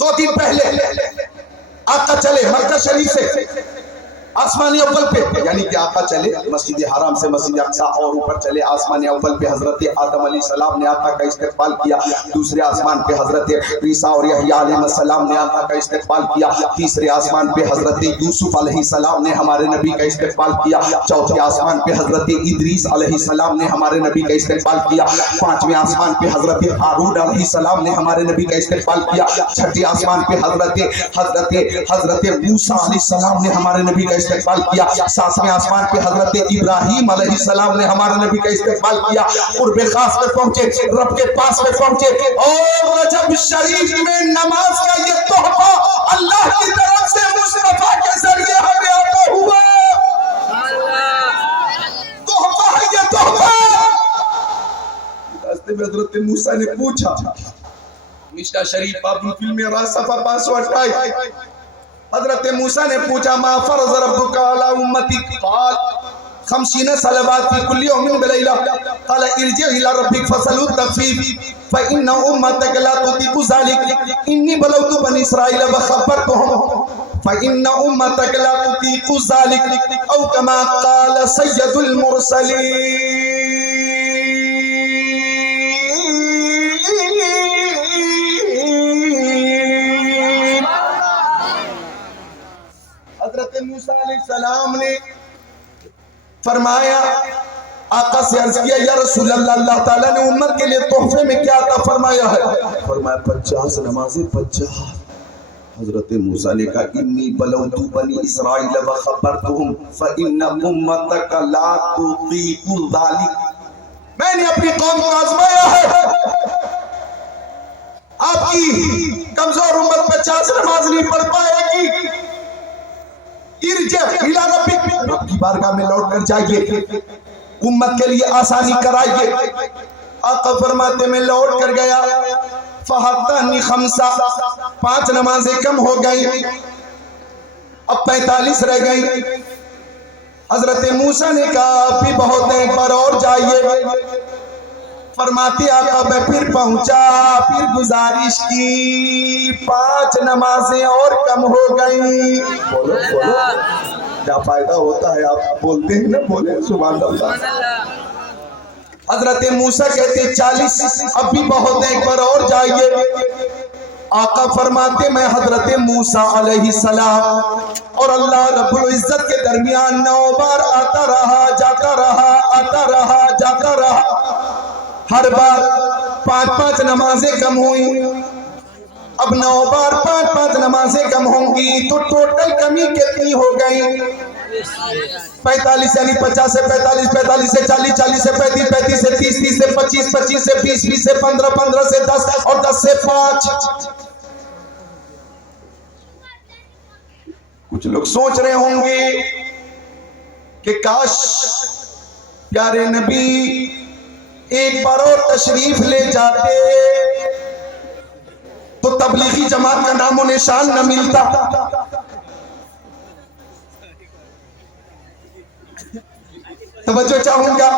2 دن پہلے آقا چلے مکہ شریف سے آسمانی اول پہ, یعنی کہ آقا چلے مسجد حرام سے مسجد اقصی اور اوپر چلے آسمانی اول پہ. حضرت آدم علیہ السلام نے آقا کا استقبال کیا. دوسرے آسمان پہ حضرت عیسیٰ اور یحییٰ علیہ السلام نے آقا کا استقبال کیا. تیسرے آسمان پہ حضرت یوسف علیہ السلام نے ہمارے نبی کا استقبال کیا. چوتھے آسمان پہ حضرت ادریس علیہ السلام نے ہمارے نبی کا استقبال کیا. 5ویں آسمان پہ حضرت ہارون علیہ السلام نے ہمارے نبی کا استقبال کیا. 6ٹھے آسمان پہ حضرت موسیٰ علیہ السلام نے ہمارے نبی کا استقبال کیا. 7ویں آسمان پہ حضرت ابراہیم علیہ السلام نے ہمارے نبی کا استقبال کیا. قرب خاص پہ پہنچے, رب کے پاس پہ پہنچے. اور رجب شریف میں نماز کا یہ تحفہ اللہ کی طرف سے مصطفیٰ کے ذریعے ہمیں عطا ہوا. تحفہ ہے یہ تحفہ. راستے میں حضرت موسیٰ نے پوچھا, مشکا شریف باب الفلم راز صفحہ 528, حضرت موسیٰ نے پوچھا ما فرض ربک علی امتک؟ قال 50 صلوات فی کل یوم بلیلہ. قال ارجع الی ربک فاسألہ التخفیف فإن امتک لا تطیق ذلک. انی بلوت بنی اسرائیل وخبرتهم فإن امتک لا تطیق ذلک او کما قال سید المرسلین. حضرت موسیٰ علیہ السلام نے فرمایا, آقا سے عرض کیا یا رسول اللہ, اللہ تعالیٰ نے امت کے لیے تحفے میں کیا عطا فرمایا ہے؟ فرمایا 50 نمازیں 50. حضرت موسیٰ نے کہا انی بلوت بنی اسرائیل وخبرتهم فإن امتک لا تطیق ذلک. میں نے اپنی قوم کو آزمایا ہے, آپ کی کمزور امت 50 نماز نہیں پڑھ پائے گی. ارجع الی ربک, رب کی بارگاہ میں لوٹ کر جائیے, امت کے لیے آسانی کرائیے. آقا فرماتے میں لوٹ کر گیا, فحتانی 5 نمازیں کم ہو گئی, اب 45 رہ گئی. حضرت موسیٰ نے کہا آپ بھی بہت ہیں, ایک بار اور جائیے. فرماتے آقا میں پھر پہنچا, پھر گزارش کی, 5 نمازیں اور کم ہو گئی. بولو کیا فائدہ ہوتا ہے, آپ بولتے ہیں نا, بولے سبحان اللہ. حضرت موسیٰ کہتے 40 اب بھی بہت ہے, ایک بار اور جائیے. آقا فرماتے میں حضرت موسیٰ علیہ السلام اور اللہ رب العزت کے درمیان 9 بار آتا رہا, جاتا رہا, آتا رہا, جاتا رہا. ہر بار 5 نمازیں کم ہوئی. اب 9 بار 5 نمازیں کم ہوں گی تو ٹوٹل کمی کتنی ہو گئی؟ 45 یعنی 50 سے 45, 45 سے 40, 40 سے 35, 35 سے 30, 30 سے 25, 25 سے 20, 20 سے 15, 15 سے 10 اور 10 سے 5. کچھ لوگ سوچ رہے ہوں گے کہ کاش پیارے نبی ایک بار اور تشریف لے جاتے تو تبلیغی جماعت کا نام و نشان نہ ملتا. توجہ چاہوں گا.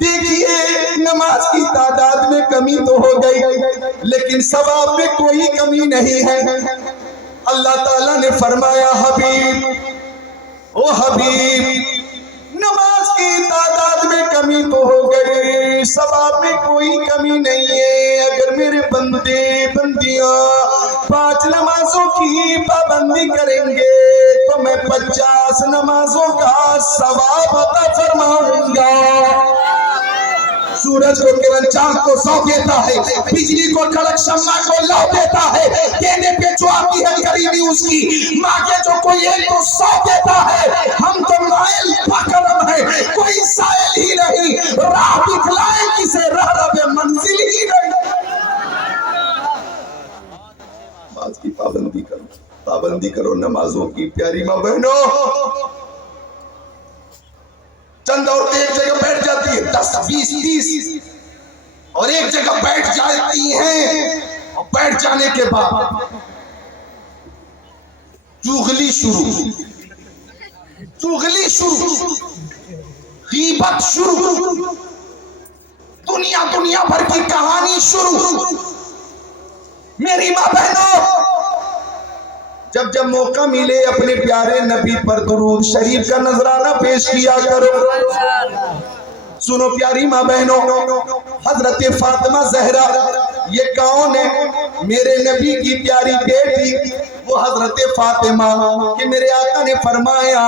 دیکھیے نماز کی تعداد میں کمی تو ہو گئی لیکن ثواب میں کوئی کمی نہیں ہے. اللہ تعالیٰ نے فرمایا حبیب او حبیب نماز کی تعداد میں کمی تو ہو گئی ثواب میں کوئی کمی نہیں ہے. اگر میرے بندے بندیاں 5 نمازوں کی پابندی کریں گے تو میں 50 نمازوں کا ثواب عطا فرماؤں گا. سورج کو کرن چاند کو سو دیتا ہے, بجلی کو کڑک شمع کو لو دیتا ہے, دینے پہ جو آتی ہے غریبی اس کی ماں کے جو کوئی ایک کو سو دیتا ہے. ہم تو مائل پاکرم ہے کوئی سائل ہی نہیں, راہ دکھلائے کسے رہرب منزل ہی نہیں. نماز کی پابندی کرو نمازوں کی. پیاری ماں بہنوں چند عورتیں ایک جگہ بیٹھ جاتی ہیں 10 20 30 اور ایک جگہ بیٹھ جاتی ہیں اور بیٹھ جانے کے بعد چغلی شروع غیبت شروع دنیا بھر کی کہانی شروع. میری ماں بہنوں جب موقع ملے اپنے پیارے نبی پر درود شریف کا نذرانہ پیش کیا کرو. سنو پیاری ماں بہنوں حضرت فاطمہ زہرا یہ کون ہے؟ میرے نبی کی پیاری بیٹی وہ حضرت فاطمہ کہ میرے آقا نے فرمایا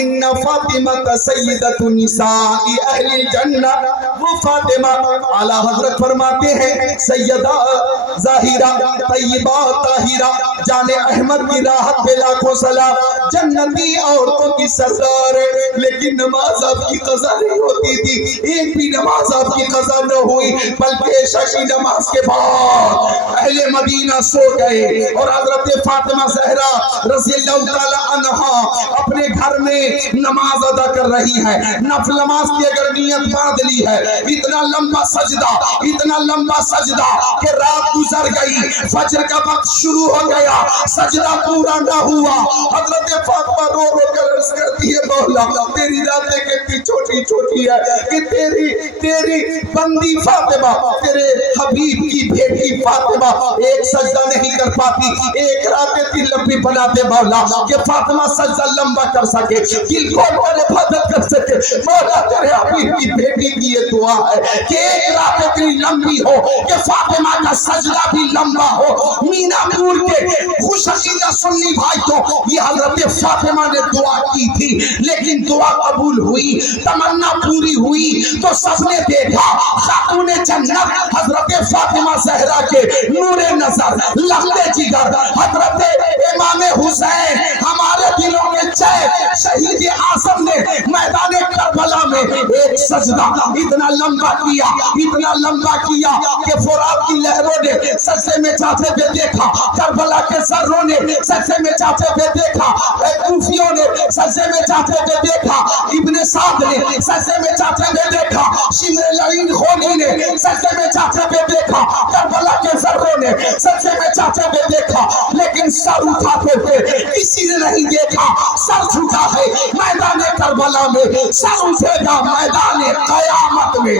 ان فاطمہ سیدۃ نساء اہل الجنہ. وہ فاطمہ اعلیٰ حضرت فرماتے ہیں سیدہ ظاہرہ طیبہ طاہرہ جان احمد کی راحت پہ لاکھوں سلام, جنتی عورتوں کی سردار ہے. لیکن نماز آپ کی قضا نہیں ہوتی تھی, ایک بھی نماز آپ کی قضا نہ ہوئی بلکہ عشاء کی نماز کے بعد اہل مدینہ سو گئے اور حضرت فاطمہ زہرا رضی اللہ تعالی عنہا اپنے گھر میں نماز ادا کر رہی ہے. نفل نماز کی اگر نیت باندھ لی ہے, اتنا لمبا سجدہ کہ رات گزر گئی, فجر کا وقت شروع ہو گیا, سجدہ پورا نہ ہوا. حضرت فاطمہ رو کر عرض کرتی ہے مولا تیری راتیں کتنی چھوٹی ہے کہ تیری بندی فاطمہ تیرے حبیب کی بیٹی فاطمہ ایک سجدہ نہیں کر پاتی, ایک رات اتنی لمبی بنا دے مولا کہ فاطمہ سجدہ لمبا کر سکے, دل کو عبادت کر سکے. مولا تیرے حبیب کی بیٹی کی یہ دعا ہے کہ ایک رات اتنی لمبی ہو کہ فاطمہ کا سجدہ بھی لمبا ہو. مینا پور کے خوش عقیدہ سنی بھائی تو یہ حضرت فاطمہ نے دعا کی تھی, لیکن دعا قبول ہوئی, تمنا پوری ہوئی تو سب نے دیکھا خاتون جنت حضرت فاطمہ زہرا کے نور نظر لخت جگر حضرت امام حسین ہمارے دلوں میں چین شہید اعظم نے میدان کربلا میں ایک سجدہ اتنا لمبا کیا کہ فرات کی لہروں نے سجدے میں جاتے ہوئے دیکھا, کربلا کے ذروں نے سجدے میں جاتے ہوئے دیکھا, کوفیوں نے سجدے میں جاتے ہوئے دیکھا, ابن سعد نے سجدے میں جاتے ہوئے دیکھا, شمر لعین خونی نے سجدے میں جاتے ہوئے دیکھا, کربلا کے ذروں نے سجدے میں جاتے ہوئے دیکھا, لیکن سر اٹھاتے ہوئے کسی نے نہیں دیکھا. سر جھکا ہے میدان کربلا میں, سر اٹھے گا میدان قیامت میں.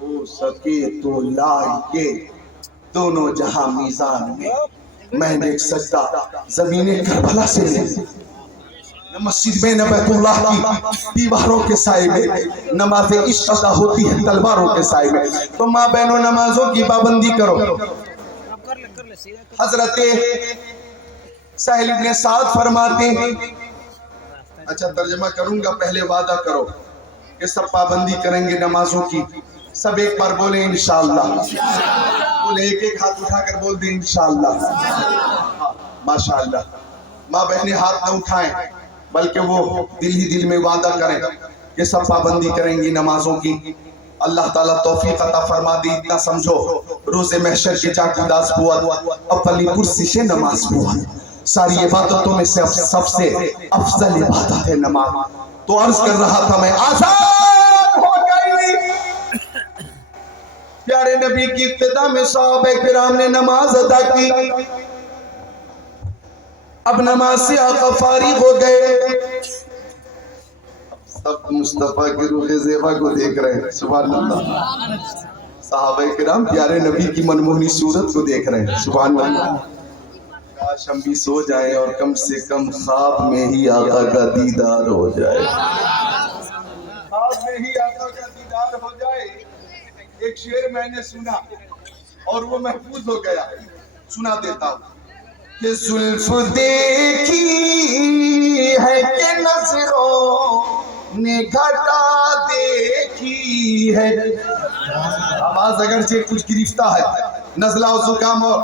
ہو سکے تو لائے دونوں جہاں میزان میں, میں نے ایک سجدہ زمین کربلا سے لیا, نہ مسجد میں نہ بیت اللہ کی دیواروں کے سائے میں, نماز عشق ادا ہوتی ہے تلواروں کے سائے میں. تو ماں بہنوں نمازوں کی پابندی کرو. حضرت سہل ابن سعد فرماتے ہیں, اچھا ترجمہ کروں گا, پہلے وعدہ کرو کہ سب پابندی کریں گے نمازوں کی. سب ایک بار بولیں انشاءاللہ. بولے ایک ہاتھ اٹھا کر بول دیں انشاءاللہ. ماشاءاللہ. ماں بہنیں ہاتھ نہ اٹھائیں بلکہ وہ دل ہی دل میں وعدہ کریں کہ سب پابندی کریں گی نمازوں کی. اللہ تعالیٰ توفیق عطا فرما دی. اتنا سمجھو روز محشر کے جاگ اداس بود اولی پرسش نماز بود. ساری عبادتوں میں سے سب سے افضل عبادت ہے نماز. تو عرض کر رہا تھا میں آزاد ہو گئی. پیارے نبی کی ابتدا میں صحابہ کرام نے نماز ادا کی. اب نماز سے آقا فارغ ہو گئے. سب مصطفیٰ کی روح زیبا کو دیکھ رہے ہیں. سبحان اللہ. صحابہ کرام پیارے نبی کی منموہنی صورت کو دیکھ رہے ہیں. سبحان اللہ. کاش ہم بھی سو جائیں اور کم سے کم خواب میں ہی آقا کا دیدار ہو جائے. خواب میں ہی آقا کا دیدار ہو جائے. ایک شعر میں نے سنا اور وہ محفوظ ہو گیا, سنا دیتا ہوں. کہ زلف دیکھی ہے کہ نظروں نے گھٹا دیکھی ہے. آواز اگرچہ کچھ گرفتہ ہے, نزلہ و زکام اور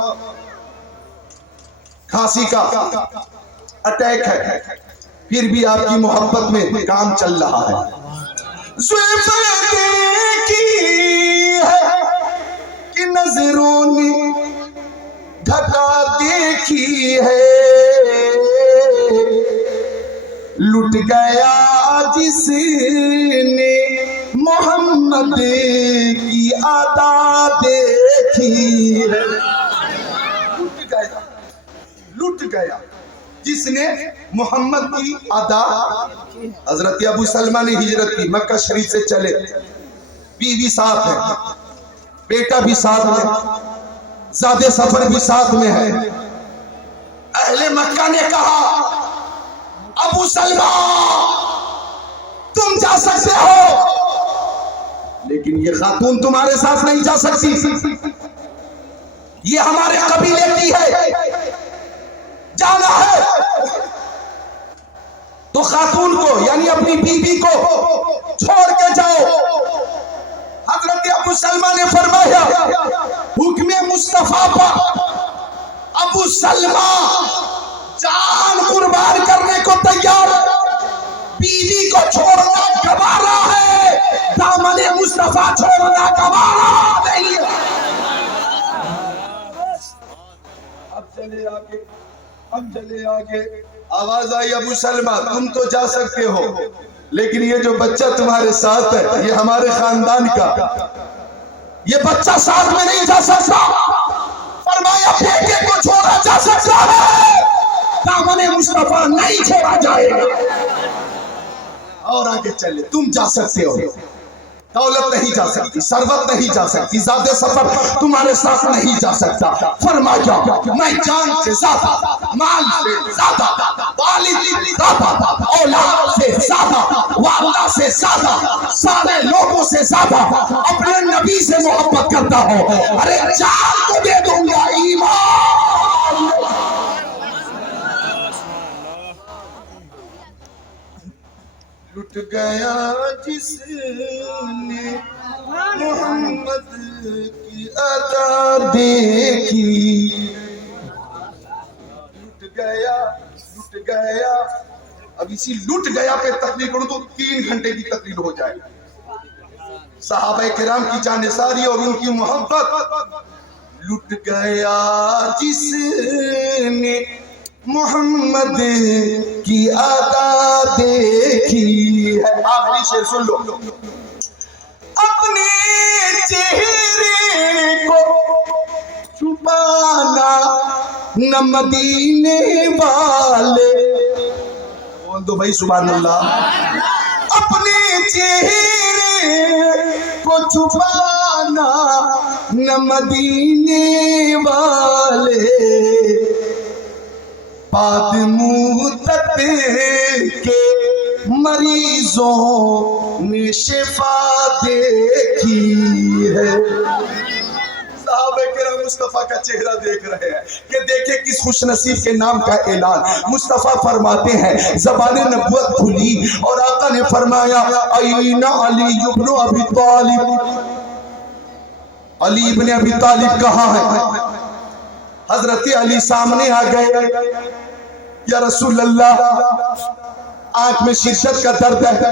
کھانسی کا اٹیک ہے, پھر بھی آپ کی محبت میں کام چل رہا ہے. زلف دیکھی ہے کہ نظروں نے گھٹا دیکھی ہے, لٹ گیا جس نے محمد کی عطا دیکھی ہے. لٹ گیا جس نے محمد کی عطا. حضرت ابو سلمہ نے ہجرت کی, مکہ شریف سے چلے, بیوی ساتھ ہے, بیٹا بھی ساتھ ہے, زیادہ سفر بھی ساتھ میں ہے. اہل مکہ نے کہا ابو سلمہ تم جا سکتے ہو, لیکن یہ خاتون تمہارے ساتھ نہیں جا سکتی, یہ ہمارے قبیلے کی ہے, جانا ہے. تو خاتون کو یعنی اپنی بیوی کو چھوڑ کے جاؤ. حضرت ابو سلمہ نے فرمایا حکم مصطفیٰ پر ابو سلمہ جان قربان کرنے کو تیار, بیوی کو چھوڑنا گوارا ہے, دامن مصطفیٰ چھوڑنا گوارا نہیں ہے. اب چلے آگے, اب چلے آگے. آواز آئی ابو سلمہ تم تو جا سکتے ہو, لیکن یہ جو بچہ تمہارے ساتھ ہے یہ ہمارے خاندان کا, یہ بچہ ساتھ میں نہیں جا سکتا. فرمایا بیٹے کو چھوڑا جا سکتا ہے, دامن مصطفیٰ نہیں چھوڑا جائے گا. اور آگے چلے, تم جا سکتے ہو, دولت نہیں جا سکتی, ثروت نہیں جا سکتی, زیادہ سفر تمہارے ساتھ نہیں جا سکتا. فرمایا میں جان سے زیادہ, مال سے زیادہ, والد سے زیادہ, اولاد سے زیادہ, والدہ سے زیادہ, سارے لوگوں سے زیادہ اپنے نبی سے محبت کرتا ہوں. ارے جان کو دے دوں گا, ایمان. لٹ گیا جس نے محمد کی عطا دیکھی. لٹ گیا, لٹ گیا. اب اسی لٹ گیا پہ تقریر کروں تو 3 گھنٹے کی تقریر ہو جائے. صحابہ کرام کی جانثاری اور ان کی محبت. لٹ گیا جس نے محمد کی عطا دیکھی ہے. آخری شعر سن لو. اپنے چہرے کو چھپانا نہ مدینے والے. بول دو بھائی سبحان اللہ. اپنے چہرے کو چھپانا نہ مدینے والے, بات موتت کے مریضوں نے شفا دیکھی ہے. صحابہ کرام مصطفیٰ کا چہرہ دیکھ رہے ہیں کہ دیکھیں کس خوش نصیب کے نام کا اعلان. مصطفیٰ فرماتے ہیں زبان نبوت کھلی اور آقا نے فرمایا این علی ابن ابی طالب. علی ابن ابی طالب کہاں ہے؟ حضرت علی سامنے آ گئے. یا رسول اللہ آنکھ میں شدت کا درد ہے,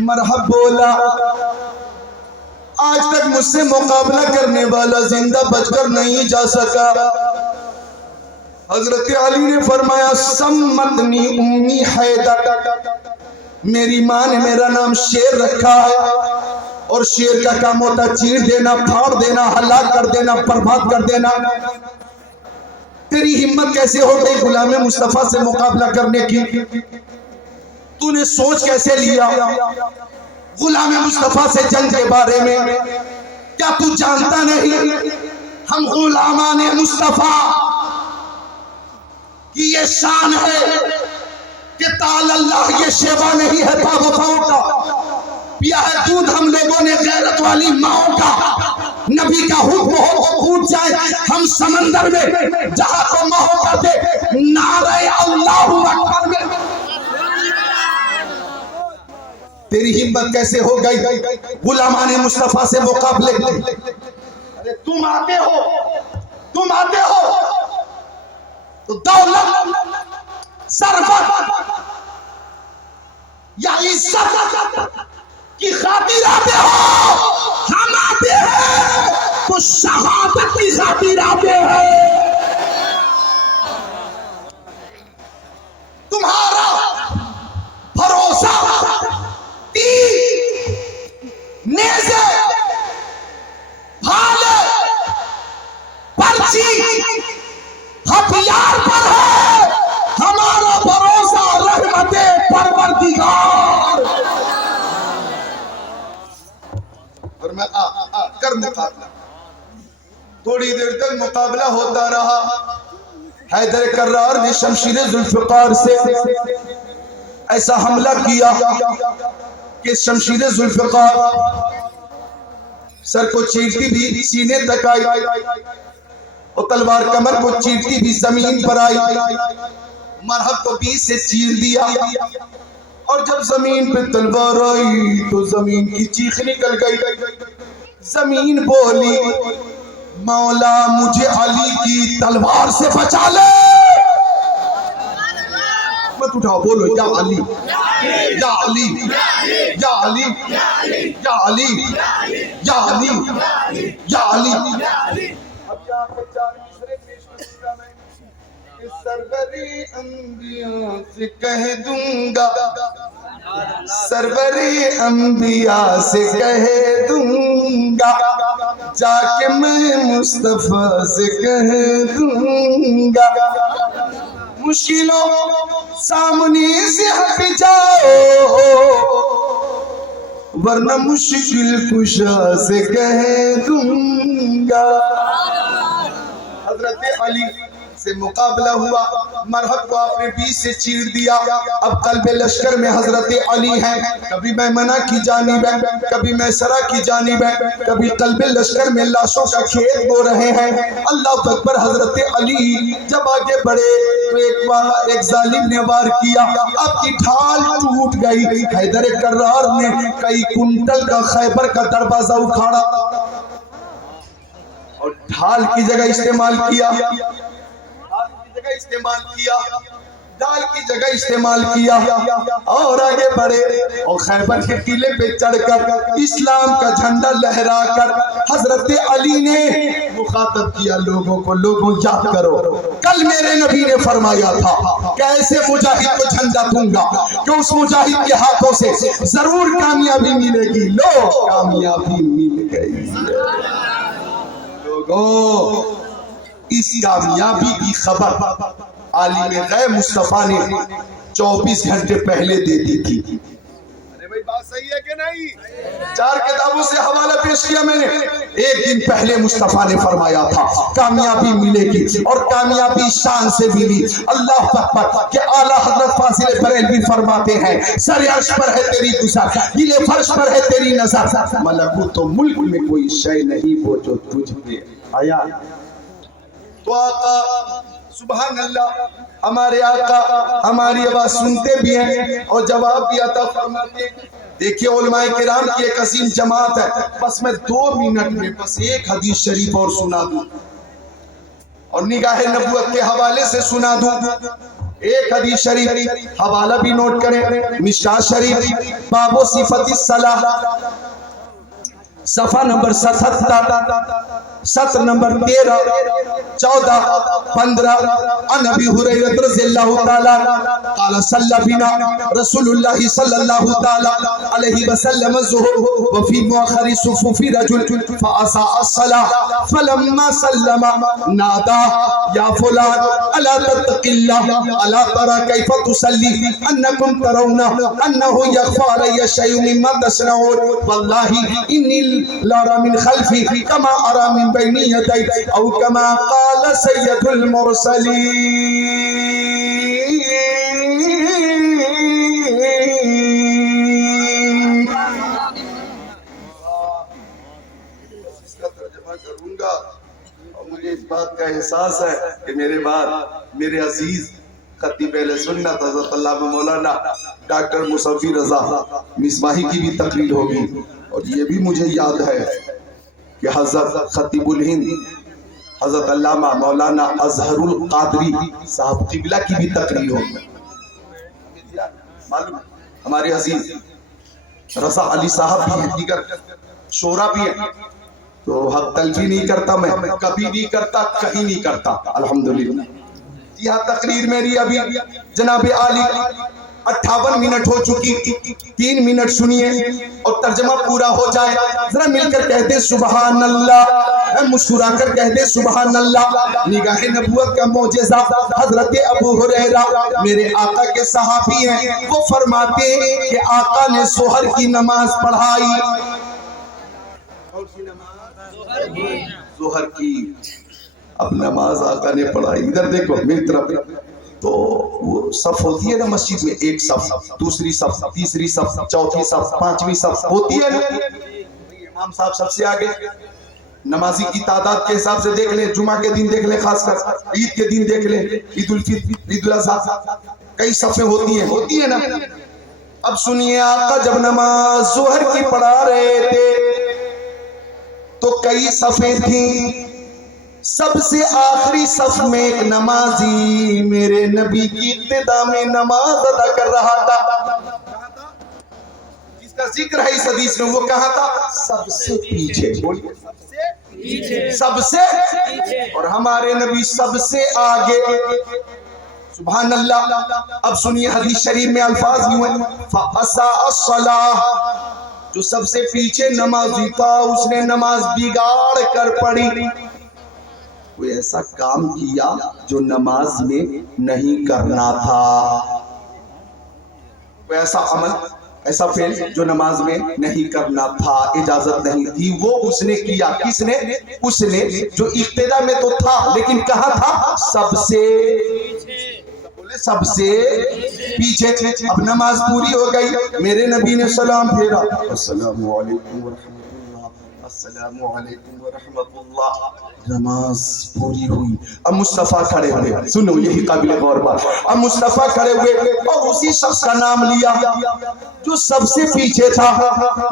مرحب بولا. آج تک مجھ سے مقابلہ کرنے والا زندہ بچ کر نہیں جا سکا. حضرت علی نے فرمایا سمتنی امی حیدر، میری ماں نے میرا نام شیر رکھا ہے، اور شیر کا کام ہوتا ہے چیر دینا، پھاڑ دینا، ہلاک کر دینا، برباد کر دینا. تیری ہمت کیسے ہو گئی غلام مصطفیٰ سے مقابلہ کرنے کی؟ تو نے سوچ کیسے لیا غلام مصطفیٰ سے جنگ کے بارے میں؟ کیا تو جانتا نہیں ہم غلامان مصطفیٰ کی یہ شان ہے کہ تعالی اللہ یہ شیوا نہیں ہے تا وفاؤں کا، پیا ہے دودھ ہم لوگوں نے غیرت والی ماؤں کا. نبی کا حکم ہو تو کود جائے ہم سمندر میں، جہاں کو محبت دے نعرہ اللہ اکبر میں. تیری ہمت کیسے ہو گئی غلامان مصطفیٰ سے مقابلے؟ ارے تم آتے ہو تو دولت، ثروت یا عزت کی خاطر آتے ہو. ہم آتے ہیں تو شہادت کی خاطر آتے ہیں. تمہارا بھروسہ نیزے، بھالے، پرچی، ہتھیار پر ہے. ہمارا بھروسہ رحمت پروردگار. اور میں کر مقابلہ. تھوڑی دیر تک مقابلہ ہوتا رہا. حیدر کرار نے شمشیر ذوالفقار سے ایسا حملہ کیا کہ شمشیر ذوالفقار سر کو چیرتی بھی سینے تک آئی، اور تلوار کمر کو چیرتی بھی زمین پر آئی. مرحب کو بیچ سے چیر دیا، اور جب زمین پہ تلوار آئی تو زمین کی چیخ نکل گئی. زمین بولی مولا مجھے علی کی تلوار سے بچا لے. مت اٹھاؤ، بولو یا علی یا علی یا علی یا علی یا علی یا علی. اب یہاں پہ چار مصرے پیش کرتا میں کہ سروری انبیاء سے کہہ دوں گا، سروری انبیاء سے کہہ دوں گا، جا کے میں مصطفیٰ سے کہہ دوں گا. مشکلوں سامنے سے ہٹ جاؤ، ورنہ مشکل کشا سے کہہ دوں گا. حضرت علی سے مقابلہ ہوا. مرحب کو آپ نے بیچ سے چیر دیا. اب قلب لشکر میں حضرت علی ہیں. کبھی میمنہ کی جانب ہے، کبھی میسرہ کی جانب ہے، کبھی قلب لشکر میں لاشوں کا کھیت بو رہے ہیں. اللہ اکبر. حضرت علی جب آگے بڑھے تو ایک ظالم نے وار کیا، آپ کی ڈھال ٹوٹ گئی. حیدر کرار نے کئی کنٹل کا خیبر کا دروازہ اکھاڑا اور ڈھال کی جگہ استعمال کیا، ڈال کی جگہ استعمال کیا اور آگے بڑھے. اور خیبر کے ٹیلے پہ چڑھ کر اسلام کا جھنڈا لہرا کر حضرت علی نے مخاطب کیا لوگوں کو، لوگوں یاد کرو کل میرے نبی نے فرمایا تھا کہ ایسے مجاہد کو جھنڈا دوں گا کہ اس مجاہد کے ہاتھوں سے ضرور کامیابی ملے گی. لو کامیابی مل گئی. لوگوں اس کامیابی کی خبر عالم غیب مصطفیٰ نے 24 گھنٹے پہلے دے دی تھی. ارے بھائی بات صحیح ہے کہ نہیں؟ 4 کتابوں سے حوالہ پیش کیا میں نے. ایک دن پہلے مصطفیٰ نے فرمایا تھا کامیابی ملے گی، اور کامیابی شان سے ملی. اللہ اکبر. کہ اعلیٰ حضرت فاضل بریلوی فرماتے ہیں سر عرش پر ہے تیری گزر، گلے فرش پر ہے تیری نظر، ملکوت و ملک میں کوئی شے نہیں وہ جو تجھ پہ آیا. تو آقا سبحان اللہ، ہمارے آقا ہماری آواز سنتے بھی ہیں اور جواب بھی عطا فرماتے ہیں. دیکھیے علماء کرام کی ایک عظیم جماعت ہے. بس میں 2 منٹ میں بس ایک حدیث شریف اور سنا دوں اور نگاہ نبوت کے حوالے سے سنا دوں. ایک حدیث شریف حوالہ بھی نوٹ کریں، مشکاۃ شریف باب صفت الصلاۃ صفحہ نمبر 77 سطر نمبر 13 14 15 عن ابی ہریرہ رضی اللہ تعالی قال صلی بنا رسول اللہ صلی اللہ تعالی علیہ وسلم الظہر وفی مؤخر صفوف رجل فاساء الصلاة فلما سلم نادى یا فلان الا تتق اللہ الا ترى کیف تصلی انکم ترون انه يخفى علی شیء مما تصنعون واللہ انی لارى من خلفی کما ارى من بین یدی او کما قال سید المرسلین. اس کا ترجمہ کروں گا اور مجھے اس بات کا احساس ہے کہ میرے بعد میرے عزیز خطیب اہل سنت حضرت علامہ مولانا ڈاکٹر مصفی رضا مصباحی کی بھی تقریر ہوگی، اور یہ بھی مجھے یاد ہے کہ حضرت خطیب الہند حضرت علامہ مولانا اظہر القادری صاحب قبلہ کی بھی تقریر ہوگی. معلوم ہمارے عزیز رضا علی صاحب بھی ہیں، دیگر شورا بھی ہیں، تو حق تلفی نہیں کرتا، میں کبھی نہیں کرتا، کہیں نہیں کرتا الحمدللہ. یہاں تقریر میری ابھی جناب عالی 58 منٹ ہو چکی، 3 منٹ سنیے اور ترجمہ پورا ہو جائے. ذرا مل کر کہہ دے سبحان اللہ، مسکرا کر کہہ دے سبحان اللہ. نگاہ نبوت کا معجزہ حضرت ابو ہریرہ میرے آقا کے صحابی ہیں، وہ فرماتے ہیں کہ آقا نے ظہر کی نماز پڑھائی. ظہر کی اب نماز آقا نے پڑھائی. ادھر دیکھو میری طرف، تو وہ صف ہوتی ہے نا مسجد میں، ایک صف، دوسری صف، تیسری صف، چوتھی صف، پانچویں صف ہوتی ہے نا. امام صاحب سب سے آگے، نمازی کی تعداد کے حساب سے دیکھ لیں، جمعہ کے دن دیکھ لیں، خاص کر عید کے دن دیکھ لیں، عید الفطر، عید الاضحیٰ، کئی صفیں ہوتی ہیں نا. اب سنیے، آقا جب نماز ظہر کی پڑھا رہے تھے تو کئی صفیں تھیں. سب سے آخری صف میں ایک نمازی میرے نبی کی ابتدا میں نماز ادا کر رہا تھا. جس کا ذکر ہے اس حدیث میں، وہ کہاں تھا؟ سب سے پیچھے. سب سے، اور ہمارے نبی سب سے آگے. سبحان اللہ. اب سنیے حدیث شریف میں الفاظ یوں ہیں، فَأَسَاءَ الصَّلَاةَ، جو سب سے پیچھے نمازی تھا اس نے نماز بگاڑ کر پڑھی. کوئی ایسا کام کیا جو نماز میں نہیں کرنا تھا، کوئی ایسا عمل، ایسا فعل جو نماز میں نہیں کرنا تھا، اجازت نہیں تھی، وہ اس نے کیا. کس نے؟ اس نے جو ابتدا میں تو تھا لیکن کہاں تھا؟ سب سے پیچھے. اب نماز پوری ہو گئی، میرے نبی نے سلام پھیرا، السلام علیکم ورحمۃ اللہ، السلام علیکم ورحمۃ اللہ. نماز پوری ہوئی. اب مصطفیٰ کھڑے ہوئے، سنو یہی قابل غور بات. اب مصطفیٰ کھڑے ہوئے اور اسی شخص کا نام لیا جو سب سے پیچھے تھا،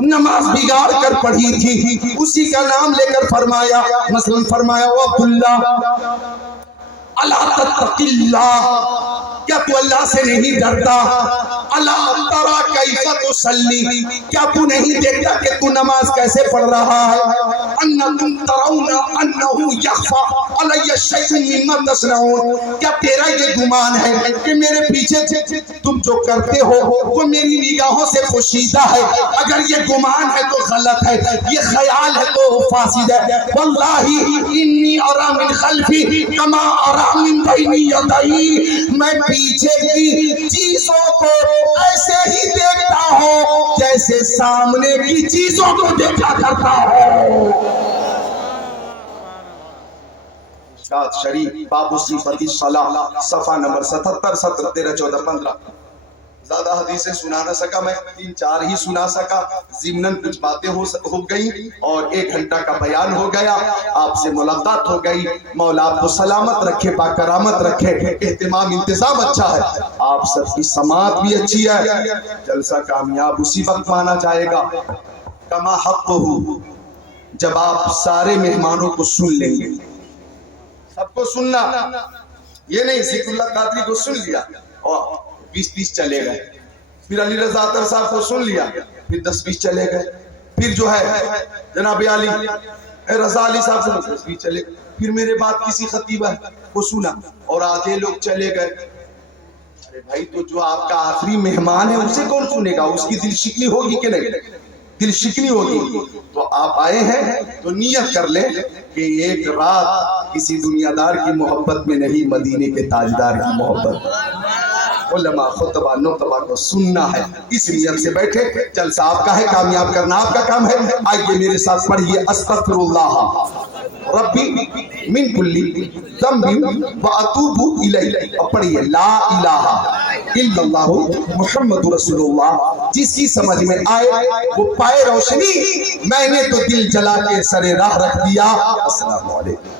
نماز بگاڑ کر پڑھی تھی، اسی کا نام لے کر فرمایا، مثلا فرمایا او عبداللہ الا تتق اللہ، کیا تو اللہ سے نہیں ڈرتا؟ الا ترى کیف تصلی، کیا تو نہیں دیکھتا کہ تو نماز کیسے پڑھ رہا ہے؟ انکم ترون انه یخفى علی شیء مما تصنعون، کیا تیرا یہ گمان ہے کہ میرے پیچھے تم جو کرتے ہو وہ میری نگاہوں سے پوشیدہ ہے؟ اگر یہ گمان ہے تو غلط ہے، یہ خیال ہے تو فاسد ہے. واللہ انی ارى من خلفی کما ارى من بین یدی، میں پیچھے کی چیزوں کو ایسے ہی دیکھتا ہوں جیسے سامنے کی چیزوں کو دیکھا کرتا ہوں. مشکاۃ شریف باب صفت الصلاۃ صفحہ نمبر 77 سطر 13 14 15. زیادہ حدیثیں سنا نہ سکا میں، 3-4 ہی سنا سکا. ضمناً کچھ باتیں ہو گئیں اور 1 گھنٹہ کا بیان ہو گیا. آپ سے ملاقات ہو گئی. مولا آپ کو سلامت رکھے، باکرامت رکھے. اہتمام انتظام اچھا ہے، آپ سب کی سماعت بھی اچھی ہے. جلسہ کامیاب اسی وقت مانا جائے گا کما حق ہو، جب آپ سارے مہمانوں کو سن لیں گے. سب کو سننا، یہ نہیں ذکر اللہ قادری کو سن لیا اور 20 چلے گئے، پھر علی رضا عطر صاحب کو سن لیا پھر 10 چلے گئے، پھر جو ہے جناب علی رضا علی صاحب سے 10 چلے گئے، پھر میرے بعد کسی خطیبہ کو سنا اور آدھے لوگ چلے گئے۔ ارے بھائی تو جو آپ کا آخری مہمان ہے اسے کون سنے گا؟ اس کی دل شکنی ہوگی کہ نہیں؟ دل شکنی ہوگی۔ تو آپ آئے ہیں تو نیت کر لیں کہ ایک رات کسی دنیا دار کی محبت میں نہیں، مدینے کے تاجدار کی محبت، علماء خطبہ نقبہ کو سننا ہے، اس نیت سے بیٹھے۔ جلسہ آپ کا ہے، کامیاب کرنا آپ کا کام ہے۔ آئیے میرے ساتھ پڑھیے استغفر اللہ ربی من کل ذنب واتوب الیہ، اور پڑھیے لا الہ الا اللہ محمد رسول اللہ۔ جس کی سمجھ میں آئے وہ پائے روشنی، میں نے تو دل جلا کے سر راہ رکھ دیا۔ السلام علیکم۔